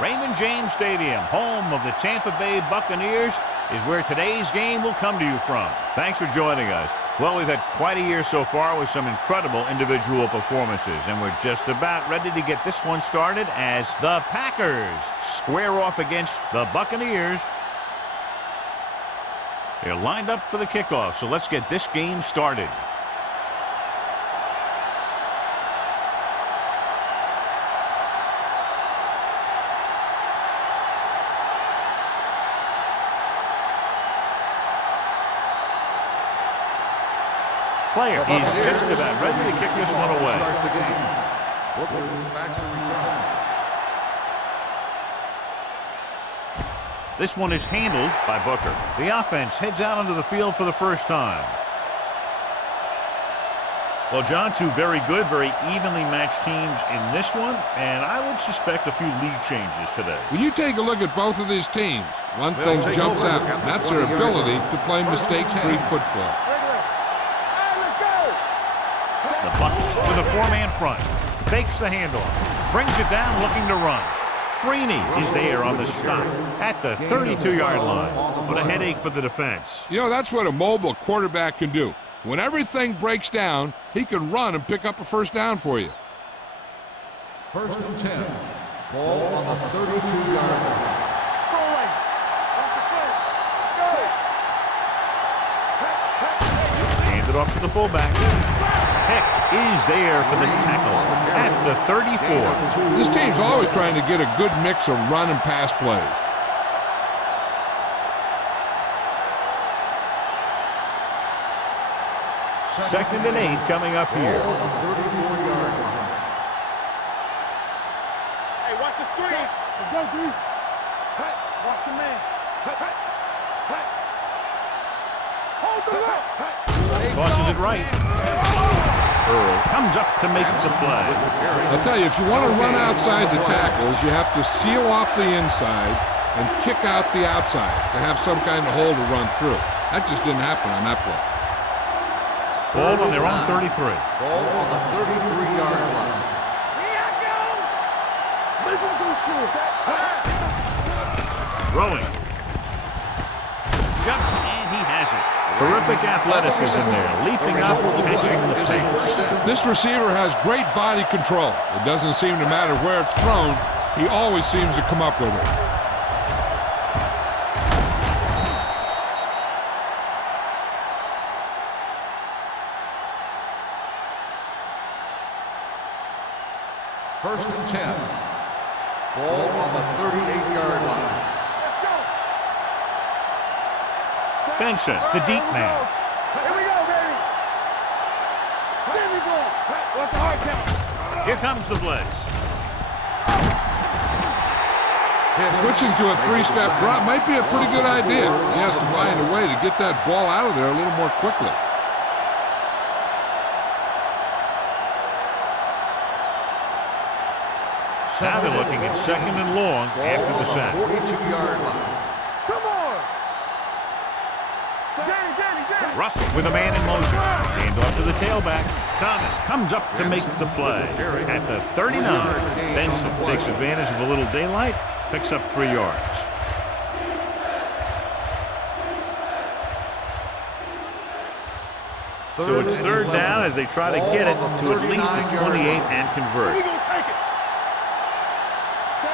Raymond James Stadium, home of the Tampa Bay Buccaneers, is where today's game will come to you from. Thanks for joining us. Well, we've had quite a year so far with some incredible individual performances, and we're just about ready to get this one started as the Packers square off against the Buccaneers. They're lined up for the kickoff, so let's get this game started. Player is just about ready to kick this one away. This one is handled by Booker. The offense heads out onto the field for the first time. Well, John, two very good, very evenly matched teams in this one, and I would suspect a few lead changes today. When you take a look at both of these teams, one thing jumps out, and that's their ability to play mistake-free football. The Bucs with a four-man front. Fakes the handoff. Brings it down looking to run. Freeney is there on the stop at the 32-yard line. What a headache for the defense. You know, that's what a mobile quarterback can do. When everything breaks down, he can run and pick up a first down for you. 1st and 10. Ball on the 32-yard line. Handed off to the fullback. Heck is there for the tackle at the 34. This team's always trying to get a good mix of run and pass plays. Second and 8 coming up here. Ball on the 34-yard line. Hey, watch the screen. Let's go, D. Watch your man. Hold the rope. Tosses it right. Earl comes up to make the play. I'll tell you, if you want to run outside the tackles, you have to seal off the inside and kick out the outside to have some kind of hole to run through. That just didn't happen on that play. Ball on their own 33. Ball on the 33-yard line. Throwing. Jumps, and he has it. Terrific athleticism there, leaping up, catching the pass. This receiver has great body control. It doesn't seem to matter where it's thrown. He always seems to come up with it. First and 10. Ball on the 38-yard line. Benson, the deep man. Here we go, baby. Here we go. What's the hard count? Here comes the blitz. Switching to a three-step drop might be a pretty good idea. He has to find a way to get that ball out of there a little more quickly. Now they're looking at second and long after the sack. 42-yard line. Come on. Danny. Russell with a man in motion. Hand off to the tailback. Thomas comes up to make the play. At the 39, Benson takes advantage of a little daylight, picks up 3 yards. So it's third down as they try to get it to at least the 28 and convert. We gonna take it.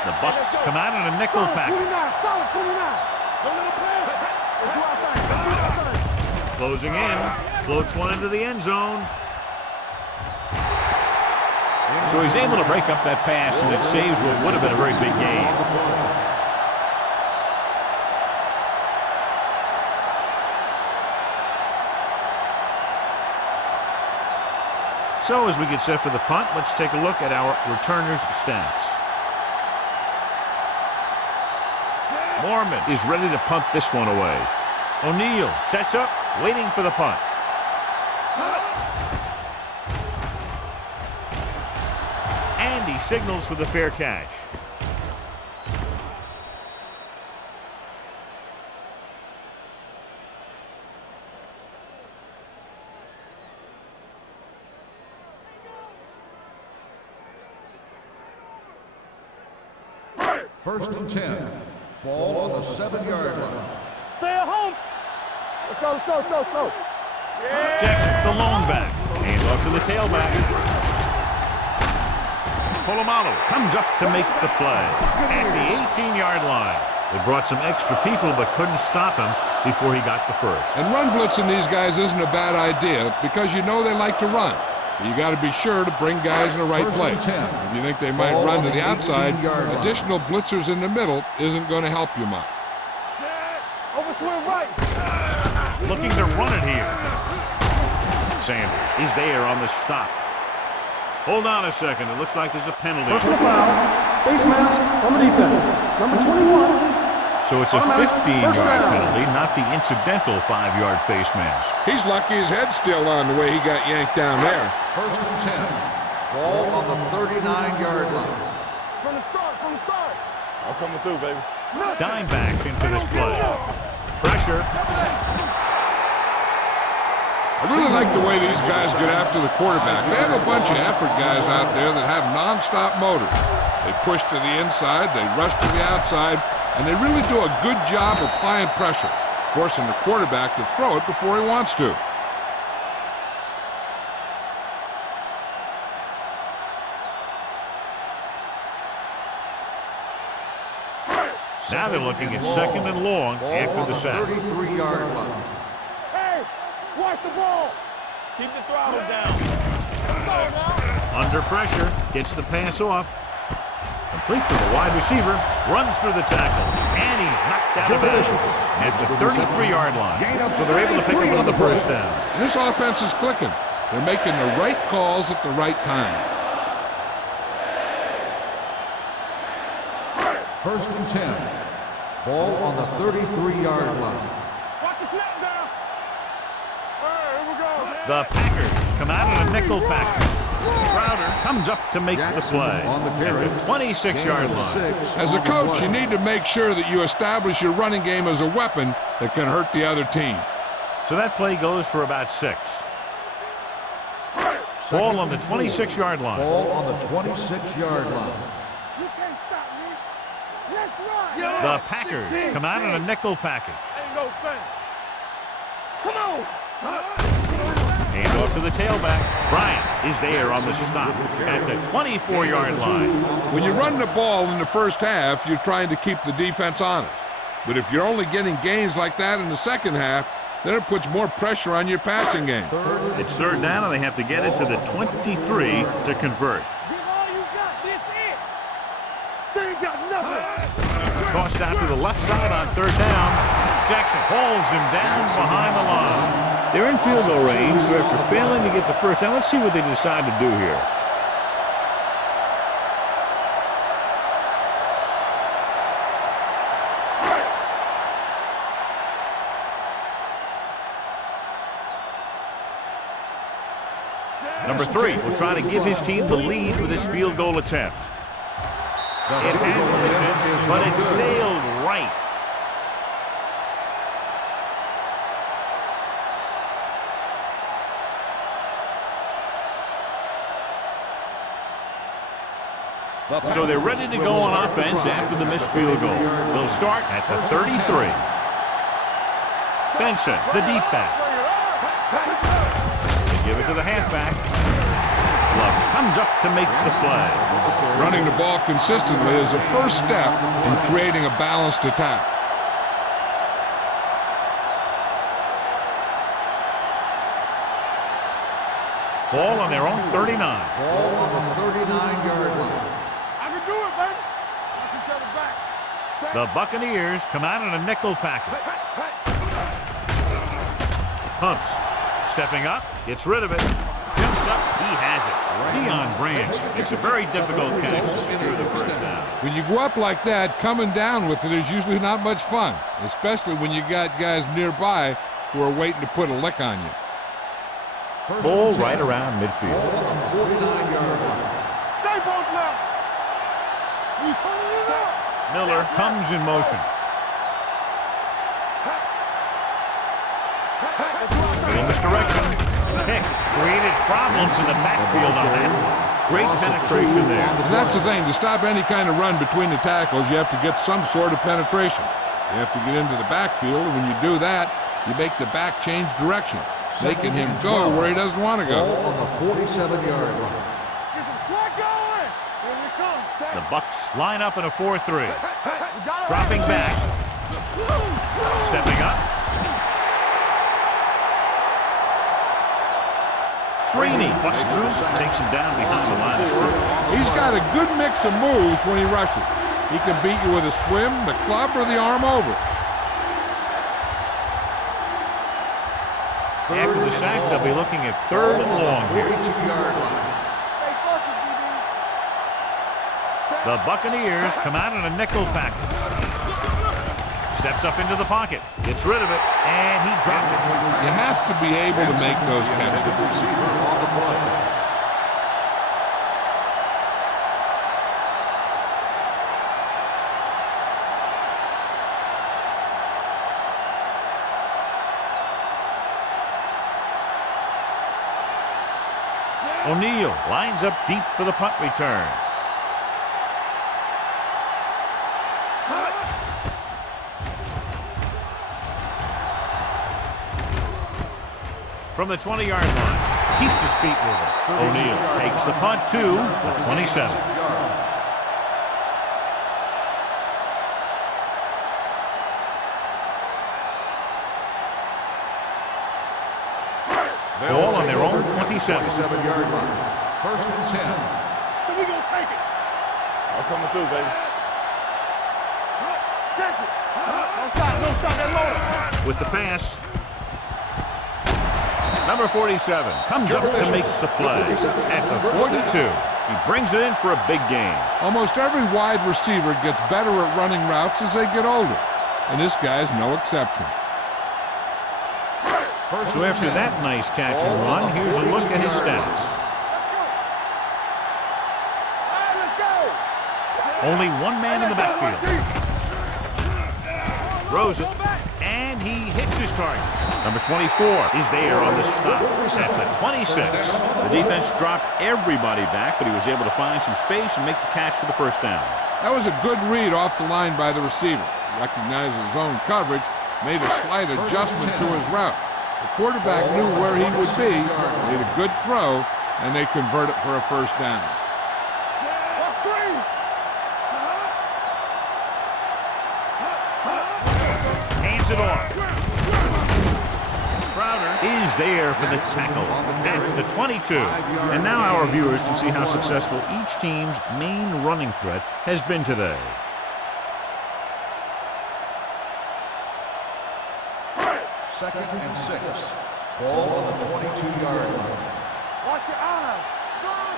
The Bucs come out in a nickel package. Solid 29. No little pass. Let's do our thing. Let's do our thing. Closing in, floats one into the end zone. So he's able to break up that pass, and it saves what would have been a very big gain. So as we get set for the punt, let's take a look at our returners' stats. Mormon is ready to punt this one away. O'Neal sets up, waiting for the punt. And he signals for the fair catch. First and 10. Ball on the 7-yard line. Stay at home. Let's go, let's go, let's go, let's go. Yeah. Jackson's the lone back. Hands off to the tailback. Polamalu comes up to make the play at the 18-yard line. They brought some extra people but couldn't stop him before he got the first. And run blitzing these guys isn't a bad idea because you know they like to run. But you got to be sure to bring guys in the right place. If you think they might run to the outside, additional blitzers in the middle isn't going to help you much. Over swing right. Looking to run it here. Sanders is there on the stop. Hold on a second. It looks like there's a penalty. Personal foul. Face mask on the defense. Number 21. So it's a 15-yard penalty, not the incidental 5-yard face mask. He's lucky his head's still on the way he got yanked down there. First and 10. Ball on the 39-yard line. From the start, from the start. I'm coming through, baby. Dime backs into this play. Pressure. I really like the way these guys get after the quarterback. They have a bunch of effort guys out there that have non-stop motors. They push to the inside, they rush to the outside, and they really do a good job of applying pressure, forcing the quarterback to throw it before he wants to. Now they're looking at second and long after the sack. 33-yard line. Hey, watch the ball. Keep the throttle down. Under pressure, gets the pass off. Complete to the wide receiver, runs through the tackle, and he's knocked out of bounds at the 33-yard line. So they're able to pick up another first down. And this offense is clicking. They're making the right calls at the right time. First and 10. Ball on the 33-yard line. Watch the snap down. All right, here we go. The Packers come out in a nickel package. Crowder comes up to make the play on the carry. at the 26-yard line. As a coach, you need to make sure that you establish your running game as a weapon that can hurt the other team. So that play goes for about 6. Ball on the 26-yard line. Ball on the 26-yard line. You can't stop me. Let's run. The Packers come out in a nickel package. Ain't no thing. Come on. Hand off to the tailback. Bryant is there on the stop at the 24-yard line. When you run the ball in the first half, you're trying to keep the defense honest. But if you're only getting gains like that in the second half, then it puts more pressure on your passing game. It's third down, and they have to get it to the 23 to convert. Give all you got. This it. They ain't got nothing. Tossed out to the left side on third down. Jackson hauls him down behind the line. They're in field goal range, so after failing to get the first down, let's see what they decide to do here. Number 3 will try to give his team the lead with this field goal attempt. It had the distance, but it sailed right. So they're ready to go on offense after the missed field goal. They'll start at the 33. Benson, the deep back. They give it to the halfback. Love comes up to make the play. Running the ball consistently is the first step in creating a balanced attack. Ball on their own 39. Ball on the 39-yard line. I can do it, baby. I can get it back. The Buccaneers come out in a nickel package. Pumps. Stepping up. Gets rid of it. Jumps up. He has it. Deion Branch makes a very difficult catch to secure the first down. When you go up like that, coming down with it is usually not much fun, especially when you got guys nearby who are waiting to put a lick on you. Ball right around midfield. Ball on the 49-yard line. Stay both left. You turning it up. Miller comes in motion. In this direction. Pick. Created problems in the backfield on that. Great penetration there. And that's the thing. To stop any kind of run between the tackles, you have to get some sort of penetration. You have to get into the backfield, and when you do that, you make the back change direction, making him go where he doesn't want to go. Ball on the 47-yard line. Get some slack going. Here we come. The Bucks line up in a 4-3. Dropping back. Stepping up. Freeney busts through, takes him down behind the line of scrimmage. He's got a good mix of moves when he rushes. He can beat you with a swim, the club, or the arm over. After the sack, they'll be looking at 3rd and long here. 42-yard line. The Buccaneers come out in a nickel package. Steps up into the pocket, gets rid of it, and he dropped it. You have to be able to make those catches. Receiver on the play. O'Neal lines up deep for the punt return. From the 20-yard line, keeps his feet moving. O'Neal takes the punt to the 27. Ball on their own 27. 27-yard line. 1st and 10. So we gonna take it. I'm coming through, baby. Check it. Don't stop that motor. With the pass. Number 47 comes up to make the play. At the 42, he brings it in for a big gain. Almost every wide receiver gets better at running routes as they get older, and this guy's no exception. So after that nice catch and run, here's a look at his stats. Only one man in the backfield. Throws it, and he hits his target. Number 24 is there on the stop. That's at 26. The defense dropped everybody back, but he was able to find some space and make the catch for the first down. That was a good read off the line by the receiver. Recognized his own coverage, made a slight adjustment to his route. The quarterback knew where he would be, made a good throw, and they convert it for a first down. Hands it off. Crowder is there for the tackle at the 22. And now our viewers can see how successful each team's main running threat has been today. Second and 6. Ball on the 22-yard line. Watch your eyes. Strong,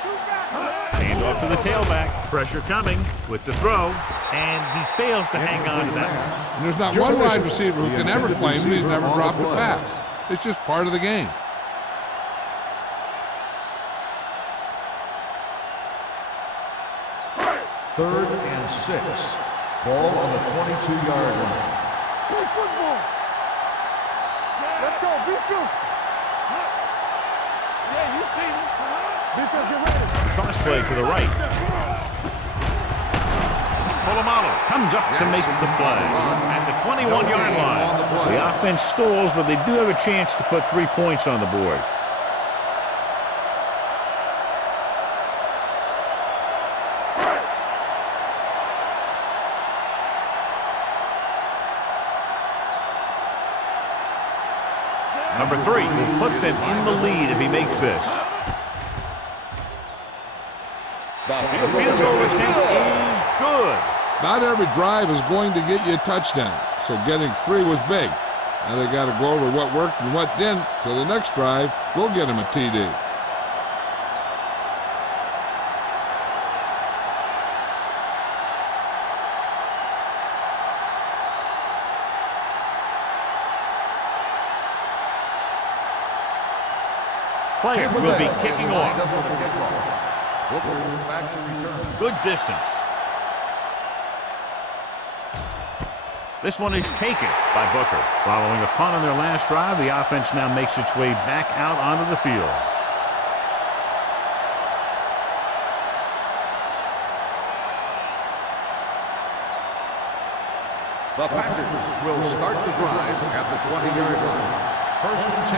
two back. Hand off to the tailback. Pressure coming with the throw, and he fails to hang on to that one. And there's not one wide receiver who can ever claim that he's never dropped a pass. It's just part of the game. Third and 6. Ball on the 22-yard line. Play football. Let's go. Be good. Yeah, you see me. Defense, get ready. Cross play to the right. Polamalu comes up to make the play at the 21-yard line. The offense stalls, but they do have a chance to put 3 points on the board. Number 3 will put them in the lead if he makes this. The field goal attempt is good. Not every drive is going to get you a touchdown, so getting 3 was big. Now they got to go over what worked and what didn't, so the next drive will get him a TD. Player will be kicking off. Back to return. Good distance. This one is taken by Booker. Following a punt on their last drive, the offense now makes its way back out onto the field. The Packers will start the drive at the 20-yard line. First and 10.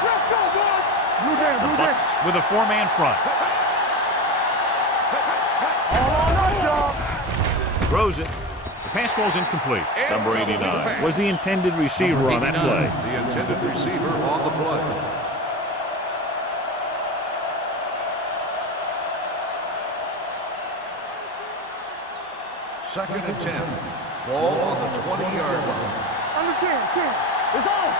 Let's go, boys. Blue down, The blue down. Bucks with a four-man front. All on us, y'all. Throws it. The pass falls incomplete. Number 89 was the intended receiver on that play. The intended receiver on the play. Second and 10. Ball on the 20-yard line. Under 10. It's on.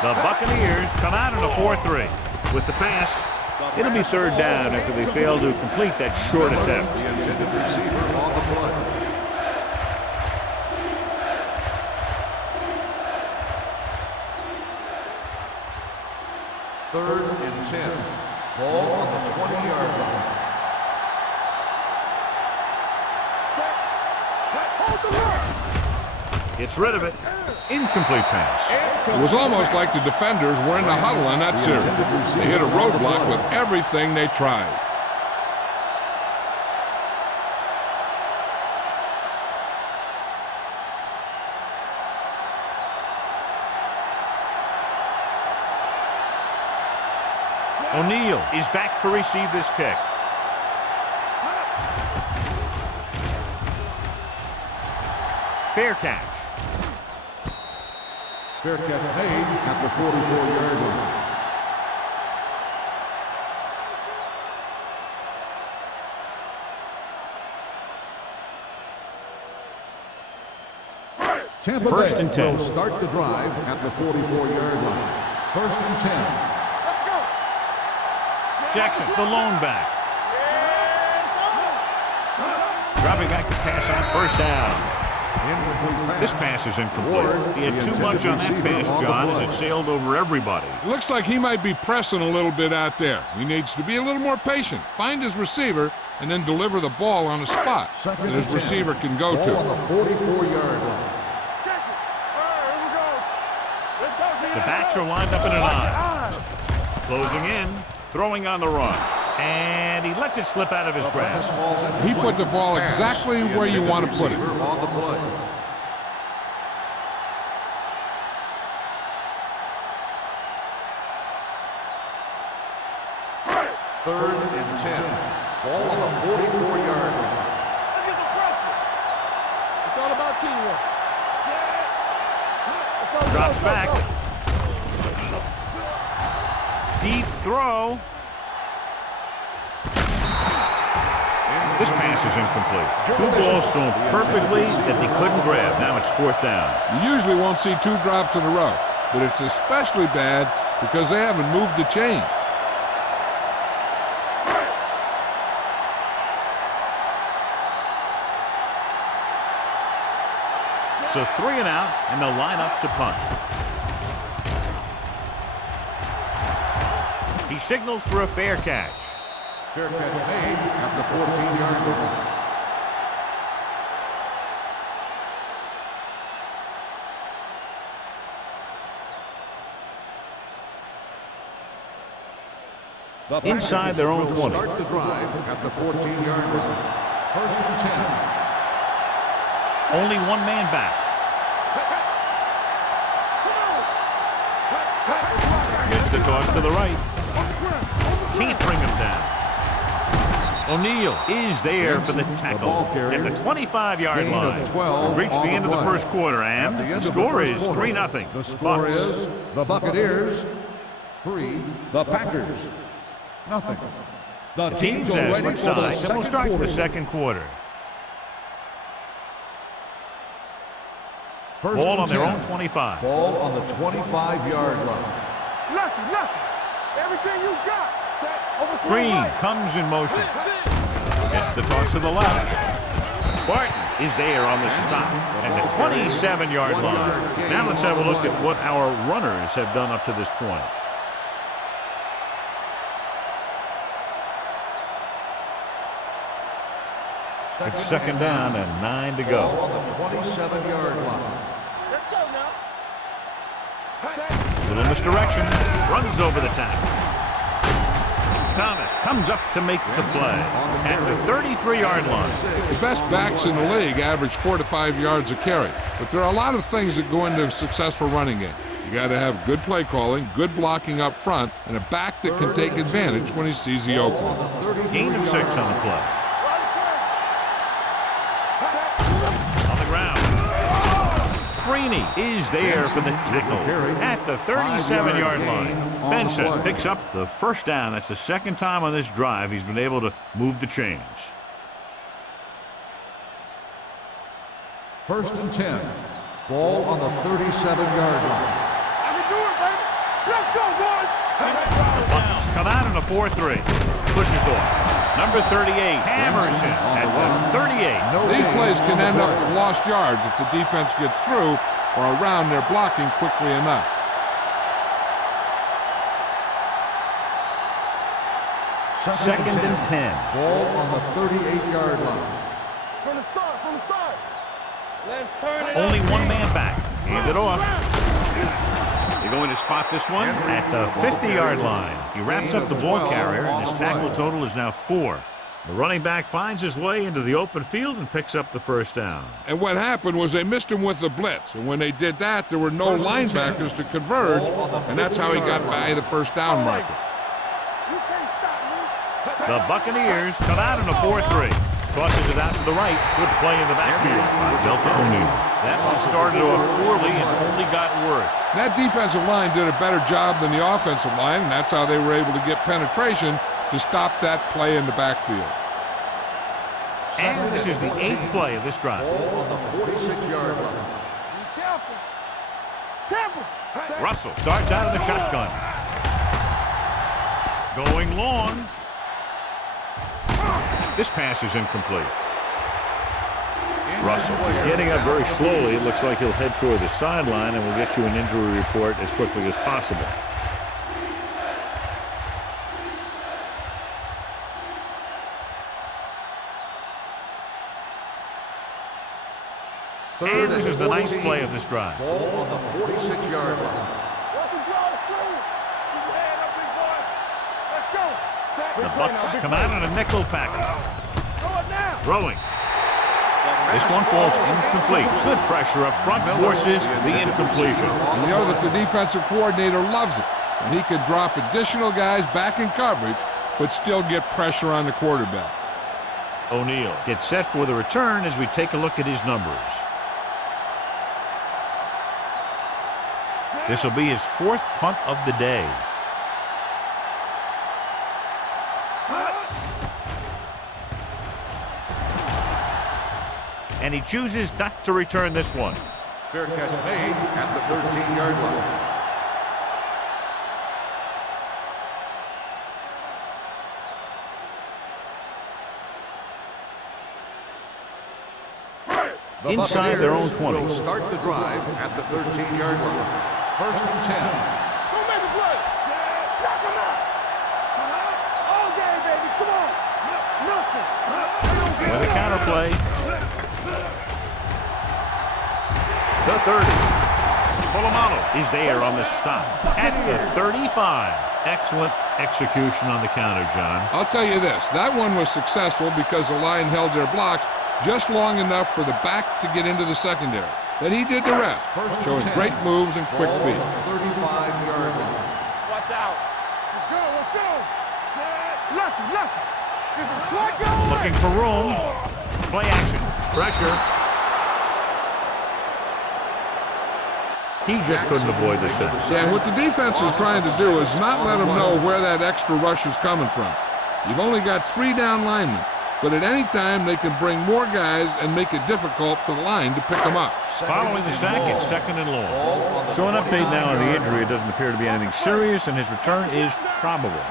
The Buccaneers come out in a 4-3. With the pass, it'll be third down after they fail to complete that short attempt. The intended receiver on the play. Third and 10. Ball on the 20-yard line. Gets rid of it. Incomplete pass. It was almost like the defenders were in the huddle on that series. They hit a roadblock with everything they tried. O'Neal is back to receive this kick. Fair catch. Fair catch made at the 44-yard line. Tampa First Bay and 10. will start the drive at the 44-yard line. First and 10. Let's go. Jackson, the lone back. Dropping back to pass on first down. This pass is incomplete. He had too much on that pass, John, as it sailed over everybody. Looks like he might be pressing a little bit out there. He needs to be a little more patient, find his receiver, and then deliver the ball on a spot that his receiver can go Ball to. on the 44-yard line. Check it. All right, here we go. Let's go. The backs are lined up in an I. Closing in, throwing on the run. And he lets it slip out of his grasp. He put the ball exactly where you want to put it. On the play. Third and 10. Ball on the 44-yard line. Let's get the pressure. It's all about teamwork. Let's go, Drops go, back. go. Deep throw. This pass is incomplete. Two balls thrown perfectly that they couldn't grab. Now it's fourth down. You usually won't see two drops in a row, but it's especially bad because they haven't moved the chain. So 3 and out, and they'll line up to punt. He signals for a fair catch. Fair catch made at the 14-yard line. The Inside their own will 20. Start the drive at the 14-yard line. First and 10. Only one man back. Gets the toss to the right. Can't bring him down. O'Neal is there for the tackle at the 25-yard line. We've reached the end of the first quarter, and the score is 3-0. The score Bucks. is the Buccaneers 3, the Packers nothing. The Teams are as ready much for the size, and we'll second start quarter. the second quarter. First Ball and on their 10. own 25. Ball on the 25-yard line. Lucky. Everything you got. Set. Over to the Green right. comes in motion. Gets the toss to the left. Barton is there on the stop at the 27-yard line. Now let's have a look at what our runners have done up to this point. It's second down and 9 to Ball go. on the 27-yard line. Let's go now. Little misdirection. Runs over the tackle. Thomas comes up to make the play at the 33-yard line. The best backs in the league average 4 to 5 yards a carry. But there are a lot of things that go into a successful running game. You got to have good play calling, good blocking up front, and a back that can take advantage when he sees the opening. Gain of 6 on the play. On the ground. Freeney is there for the tackle at the 37-yard line. Benson picks up the first down. That's the second time on this drive he's been able to move the chains. 1st and 10. Ball on the 37-yard line. I can do it, baby. Let's go, boys. The Bucs come out in a 4-3. Pushes off. Number 38 hammers him at the 38. These plays can end up with lost yards if the defense gets through or around their blocking quickly enough. Second and 10. Ball on the 38-yard line. From the start, from the start. Let's turn it Only up. one man back. Hand it off. They're going to spot this one at the 50-yard line. He wraps up the ball carrier, and his tackle total is now 4. The running back finds his way into the open field and picks up the first down. And what happened was they missed him with the blitz. And when they did that, there were no linebackers to converge, and that's how he got by the first down marker. You can't stop me. The Buccaneers come out in a 4-3. Tosses it out to the right. Good play in the backfield by Delta O'Neal. That one started off poorly and only got worse. That defensive line did a better job than the offensive line, and that's how they were able to get penetration to stop that play in the backfield. And this is the 8th play of this drive. Ball on the 46-yard line. Be careful. Careful. Russell starts out of the shotgun. Going long. This pass is incomplete. Russell is getting up very slowly. It looks like he'll head toward the sideline, and we'll get you an injury report as quickly as possible. And this is the 9th play of this drive. Ball on the 46-yard line. Watch him draw the screen. Keep your head up, big boy. Let's go. The Bucs come out in a nickel package. Throw it now. Throwing. This one falls incomplete. Good pressure up front forces the incompletion. And you know that the defensive coordinator loves it. And he could drop additional guys back in coverage, but still get pressure on the quarterback. O'Neal gets set for the return as we take a look at his numbers. This will be his 4th punt of the day. And he chooses not to return this one. Fair catch made at the 13-yard line. Inside their own 20. Will start the drive at the 13-yard line. 1st and 10. Go make a play. Knock him out. All game, baby. Come on. Nothing. With a counter play. The 30. Polamalu is there on the stop at the 35. Excellent execution on the counter, John. I'll tell you this, that one was successful because the line held their blocks just long enough for the back to get into the secondary. Then he did the rest, showing great moves and quick feet. 35-yard line. Watch out. Let's go. Let's go. Lucky. This is Flacco. Looking for room. Play action. Pressure. He just couldn't avoid the set. Yeah, and what the defense is trying to do is not let them know where that extra rush is coming from. You've only got 3 down linemen, but at any time they can bring more guys and make it difficult for the line to pick them up. Following the sack, it's 2nd and long. So an update now on the injury. It doesn't appear to be anything serious, and his return is probable.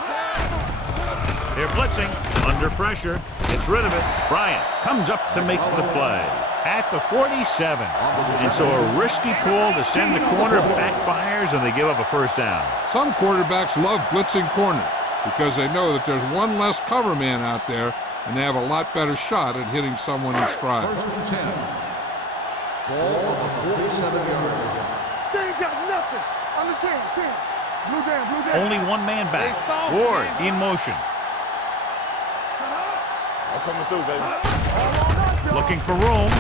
They're blitzing. Under pressure. Gets rid of it. Bryant comes up to make the play at the 47. And so a risky call to send the corner backfires, and they give up a first down. Some quarterbacks love blitzing corner because they know that there's one less cover man out there and they have a lot better shot at hitting someone in stride. First and 10. Ball on the 47-yard line. They ain't got nothing on the team. Blue down, blue down. Only one man back. Ward in motion. I'm coming through, baby. Looking for room.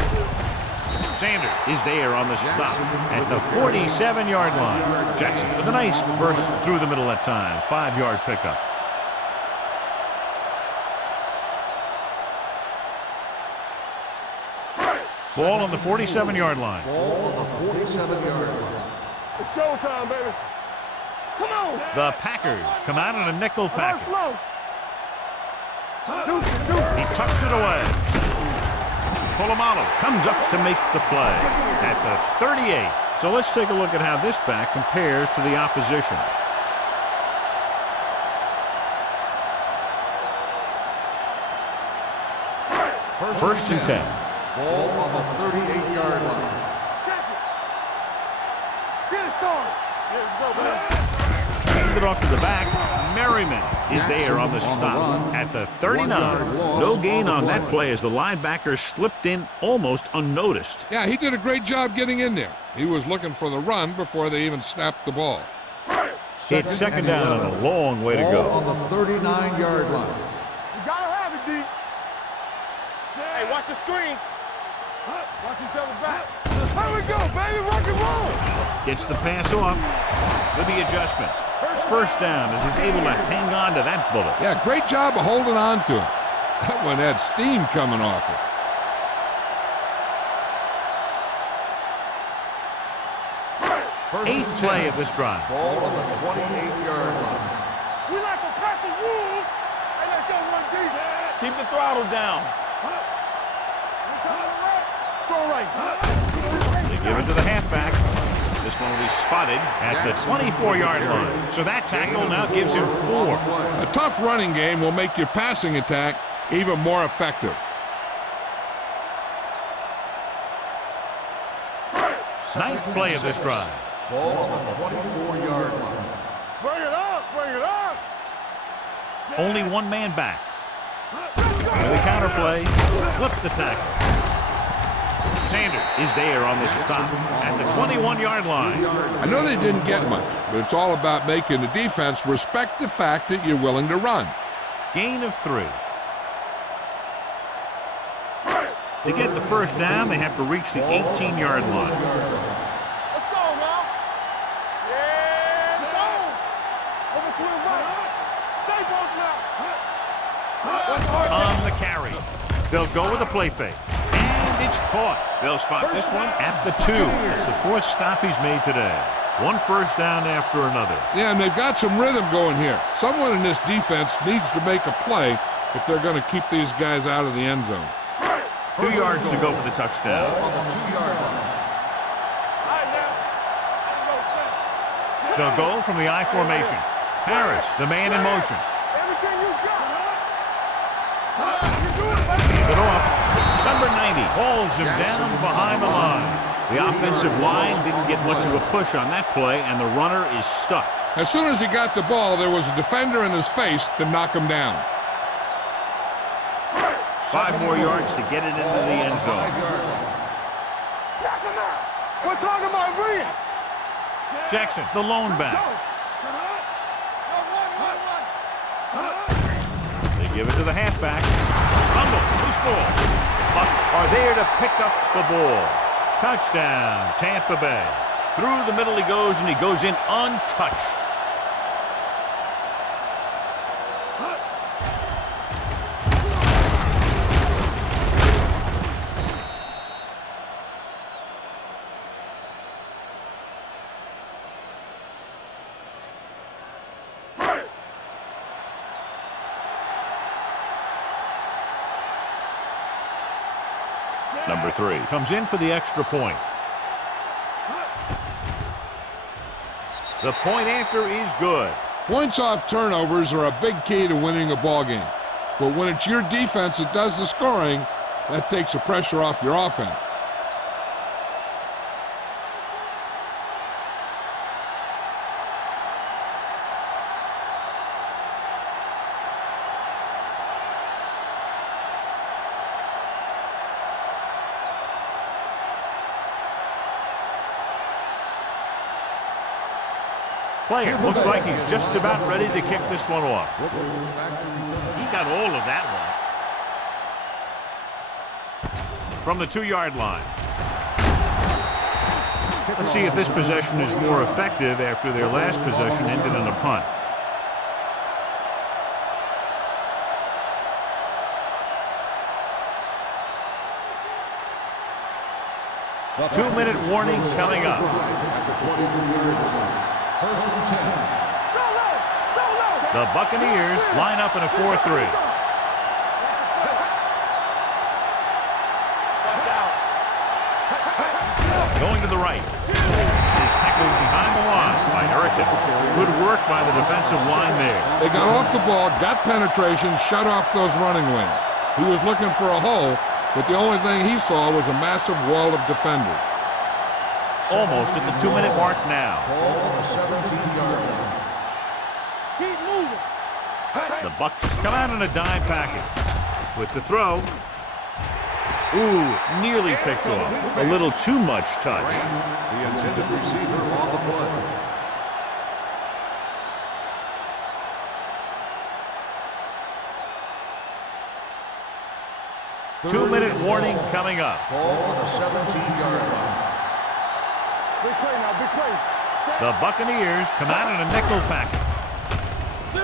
Sanders is there on the stop at the 47-yard line. Jackson with a nice burst through the middle that time. 5-yard pickup. Ball on the 47-yard line. Ball on the 47-yard line. It's showtime, baby. Come on. The Packers come out in a nickel package. He tucks it away. Polamalu comes up to make the play at the 38. So let's take a look at how this back compares to the opposition. First and 10. Ball on the 38-yard line. Check it. Get it started. Hand it off to the back. Merriman is there on the stop at the 39. No gain on that play as the linebacker slipped in almost unnoticed. Yeah, he did a great job getting in there. He was looking for the run before they even snapped the ball. It's second down and a long way to Ball go. on the 39-yard line. You gotta have it, D. Hey, watch the screen. Watch each other back. Here we go, baby. Rock and roll. Gets the pass off with the adjustment. First down as he's able to hang on to that bullet. Yeah, great job of holding on to him. That one had steam coming off it. Eighth play of this drive. Ball on the 28-yard line. We like to pack the wolves. Hey, let's go one deep. Keep the throttle down. Strong right. They give it to the halfback. This one will be spotted at the 24-yard line. So that tackle now gives him 4. A tough running game will make your passing attack even more effective. Ninth play of this drive. Ball on the 24-yard line. Bring it up. Bring it up. Only one man back. With the counter play, slips the tackle. Sanders is there on the stop at the 21-yard line. I know they didn't get much, but it's all about making the defense respect the fact that you're willing to run. Gain of 3. To get the first down, they have to reach the 18-yard line. Let's go now. Yeah, let's go. Over swing right. Stay both now. On the carry. They'll go with a play fake. And it's caught. They'll spot this one at the 2. It's the 4th stop he's made today. One first down after another. Yeah, and they've got some rhythm going here. Someone in this defense needs to make a play if they're going to keep these guys out of the end zone. 2 yards to go for the touchdown. Ball on the 2-yard line. All right, now. They'll go from the I formation. Harris, the man in motion. Everything you got. Keep it off. Number 90 hauls him down behind the line. The offensive line didn't get much of a push on that play, and the runner is stuffed. As soon as he got the ball, there was a defender in his face to knock him down. 5 more yards to get it into the end zone. 5-yard line. Knock him out. We're talking about Reed. Jackson, the lone back. They give it to the halfback. Fumble, loose ball. The Bucs are there to pick up the ball. Touchdown, Tampa Bay. Through the middle he goes, and he goes in untouched. Number 3 comes in for the extra point. The point after is good. Points off turnovers are a big key to winning a ball game. But when it's your defense that does the scoring, that takes the pressure off your offense. Player looks like he's just about ready to kick this one off. He got all of that one. From the 2-yard line. Let's see if this possession is more effective after their last possession ended in a punt. The 2-minute warning coming up. At the 22-yard line. First and 10. The Buccaneers line up in a 4-3. Going to the right. He's tackled behind the line by Hurricanes. Good work by the defensive line there. They got off the ball, got penetration, shut off those running lanes. He was looking for a hole, but the only thing he saw was a massive wall of defenders. Almost at the 2-minute mark now. Ball on the 17-yard line. Keep moving. The Bucs come out in a dime package. With the throw. Ooh, nearly picked off. A little too much touch. The intended receiver on the play. Two-minute warning coming up. Ball on the 17-yard line. Big play now, big play. The Buccaneers come out in a nickel package.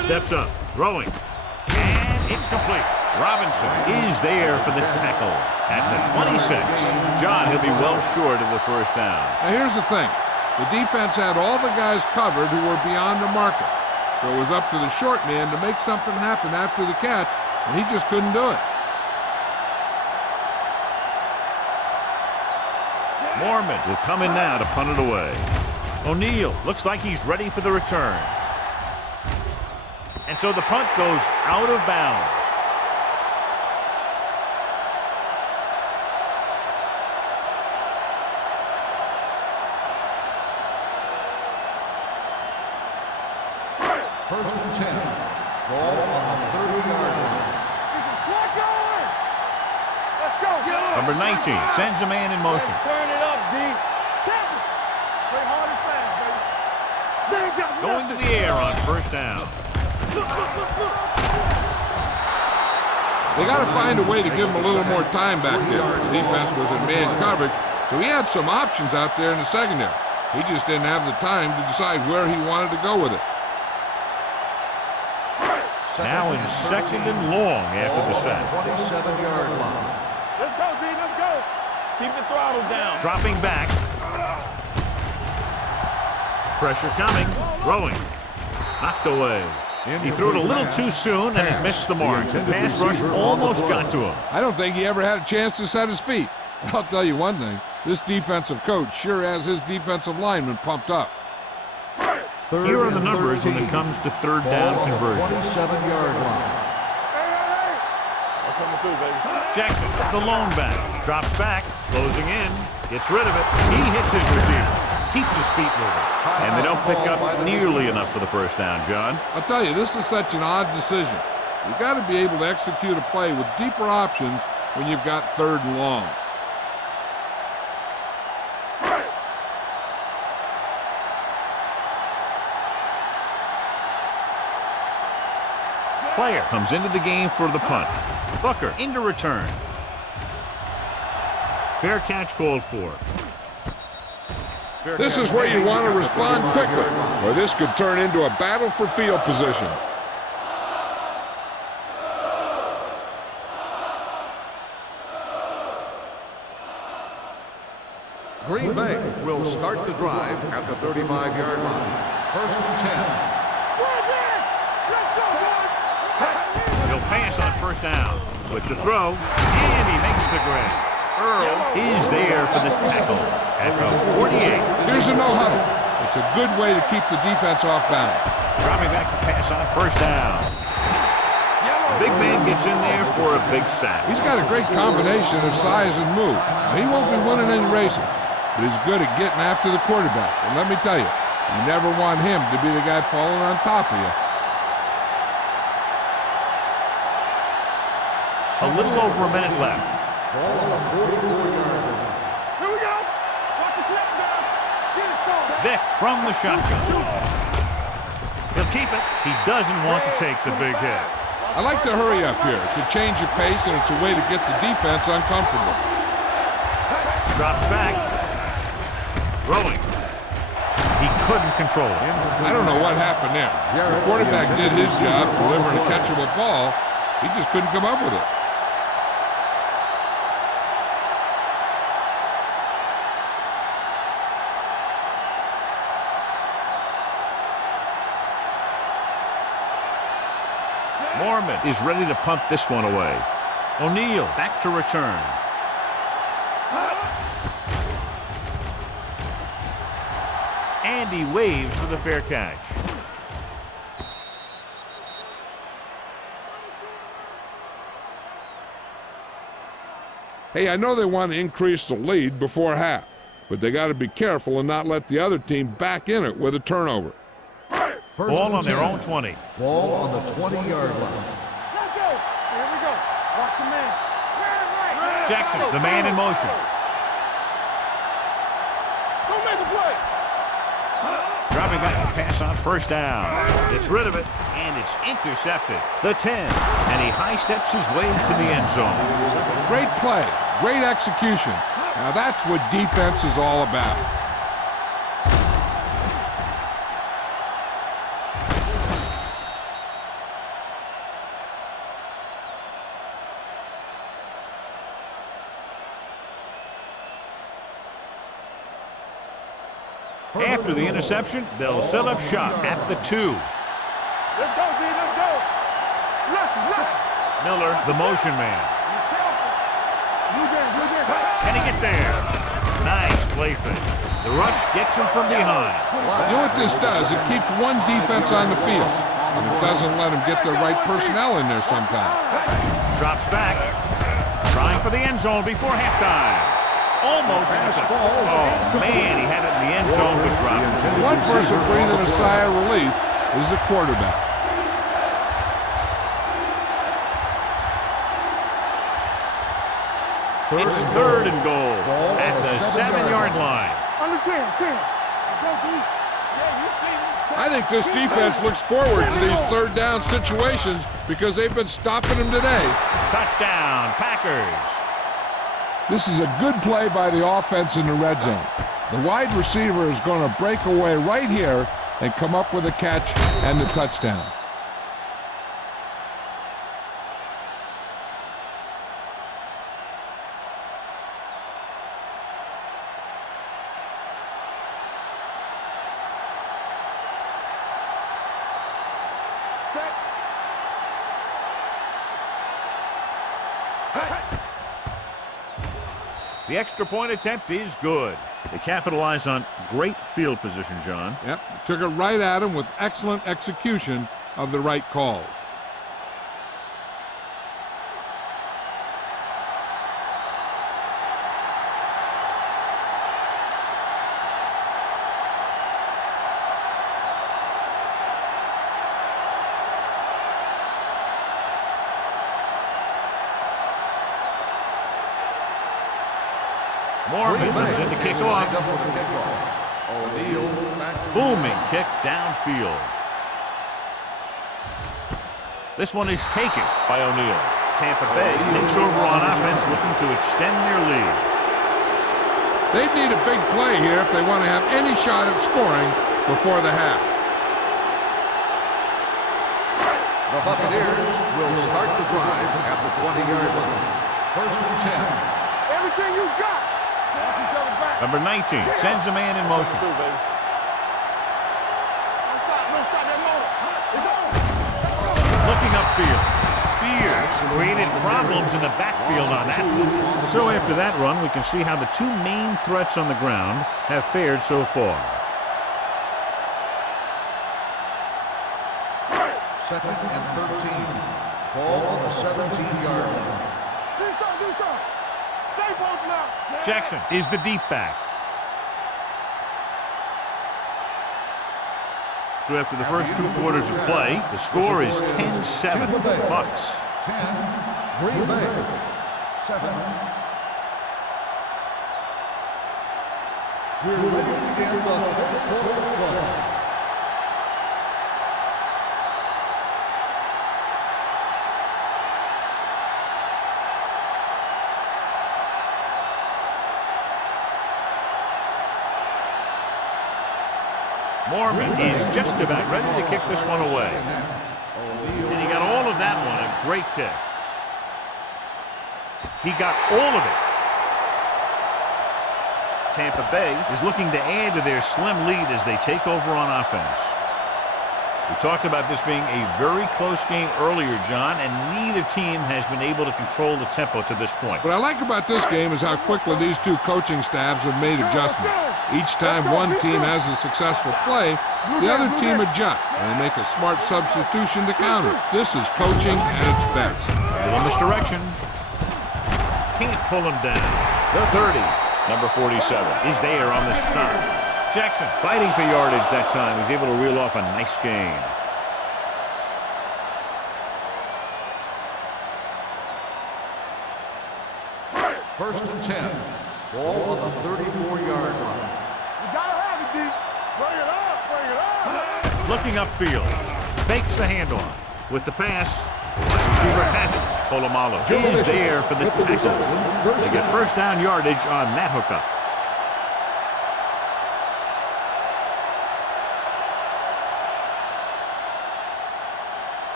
Steps up, throwing. And it's complete. Robinson is there for the tackle at the 26. John, he'll be well short of the first down. Now here's the thing. The defense had all the guys covered who were beyond the marker. So it was up to the short man to make something happen after the catch, and he just couldn't do it. Mormon will come in now to punt it away. O'Neal looks like he's ready for the return. And so the punt goes out of bounds. First and 10. Ball on the 30-yard line. Slot going. Let's go. Number 19 sends a man in motion. Turn it up, D. Tackle. Play hard and fast, baby. Going to the air on first down. They got to find a way to give him a little more time back there. The defense was in man coverage, so he had some options out there in the secondary. He just didn't have the time to decide where he wanted to go with it. Now in second and long after the sack. 27-yard line. Let's go, D. Let's go. Keep the throttle down. Dropping back. Pressure coming. Throwing. Knocked away. He threw it a little too soon and it missed the mark. The pass rush almost got to him. I don't think he ever had a chance to set his feet. I'll tell you one thing. This defensive coach sure has his defensive linemen pumped up. Here are the numbers when it comes to third down conversions. 27-yard line. I'm coming through, baby. Jackson, the lone back, drops back, closing in, gets rid of it. He hits his receiver, keeps his feet moving, and they don't pick up nearly enough for the first down, John. I'll tell you, this is such an odd decision. You've got to be able to execute a play with deeper options when you've got third and long. Player comes into the game for the punt. Booker into return. Fair catch called for. This is where you want to respond quickly, or this could turn into a battle for field position. Green Bay will start the drive at the 35-yard line. First and 10. He'll pass on first down with the throw, and he makes the grab. Earl is there for the tackle at the 48. Here's a no-huddle. It's a good way to keep the defense off balance. Dropping back to pass on first down. The big man gets in there for a big sack. He's got a great combination of size and move. Now, he won't be winning any races, but he's good at getting after the quarterback. And let me tell you, you never want him to be the guy falling on top of you. A little over a minute left. Ball on the 44-yard line. Here we go. Watch the snap down. Get it, Sean. Vic from the shotgun. He'll keep it. He doesn't want to take the big hit. I like to hurry up here. It's a change of pace, and it's a way to get the defense uncomfortable. Drops back. Throwing. He couldn't control it. I don't know what happened there. The quarterback did his job, delivering a catchable ball. He just couldn't come up with it. Mormon is ready to punt this one away. O'Neal back to return. And he waves for the fair catch. Hey, I know they want to increase the lead before half, but they got to be careful and not let the other team back in it with a turnover. Ball on their own 20. Ball on the 20-yard line. Let's go. Here we go. Watch him, man. Right. Jackson, the man in motion. Don't make a play. Dropping back to pass on first down. Gets rid of it, and it's intercepted. The 10, and he high steps his way to the end zone. Great play, great execution. Now that's what defense is all about. After the interception, they'll set up shop at the 2. Let's go, D. Let's go. Left. Miller, the motion man. Blue game. Can he get there? Nice play fake. The rush gets him from behind. You know what this does? It keeps one defense on the field, and it doesn't let them get the right personnel in there sometimes. Drops back. Trying for the end zone before halftime. Almost intercepted. Oh, man, he had it in the end zone, but dropped it. One person breathing a sigh of relief is the quarterback. It's 3rd and goal at the 7-yard line. Under 10. Go, D. Yeah, you see me. I think this defense looks forward to these third down situations because they've been stopping them today. Touchdown, Packers. This is a good play by the offense in the red zone. The wide receiver is going to break away right here and come up with a catch and the touchdown. The extra point attempt is good. They capitalize on great field position, John. Yep, took it right at him with excellent execution of the right call. Mormon comes in to kick off. Booming kick downfield. This one is taken by O'Neal. Tampa Bay takes over on offense, looking to extend their lead. They need a big play here if they want to have any shot at scoring before the half. The Buccaneers will start the drive at the 20-yard line. 1st and 10. Everything you got. Number 19 sends a man in motion. Don't stop that motor. Looking upfield. Spears created problems in the backfield on that one. So after that run, we can see how the two main threats on the ground have fared so far. 2nd and 13. Ball on the 17-yard line. Do something. Stay both now. Jackson is the deep back. So after the first 2 quarters of play, the score is 10-7 Bucks. 10, Green Bay. 7. We're ready to begin the 4th quarter of play. Mormon is just about ready to kick this one away. And he got all of that one, a great kick. He got all of it. Tampa Bay is looking to add to their slim lead as they take over on offense. We talked about this being a very close game earlier, John, and neither team has been able to control the tempo to this point. What I like about this game is how quickly these two coaching staffs have made adjustments. Each time one team has a successful play, the other team adjusts, and they make a smart substitution to counter. This is coaching at its best. A little misdirection. Can't pull him down. The 30. Number 47 is there on the stop. Jackson fighting for yardage that time. He's able to reel off a nice gain. First and 10. Ball on the 34-yard line. You gotta have it, D. Bring it up, bring it up. Looking upfield. Fakes the handoff. With the pass, the wide receiver has it. Polamalu is there for the tackle. They get first down yardage on that hookup.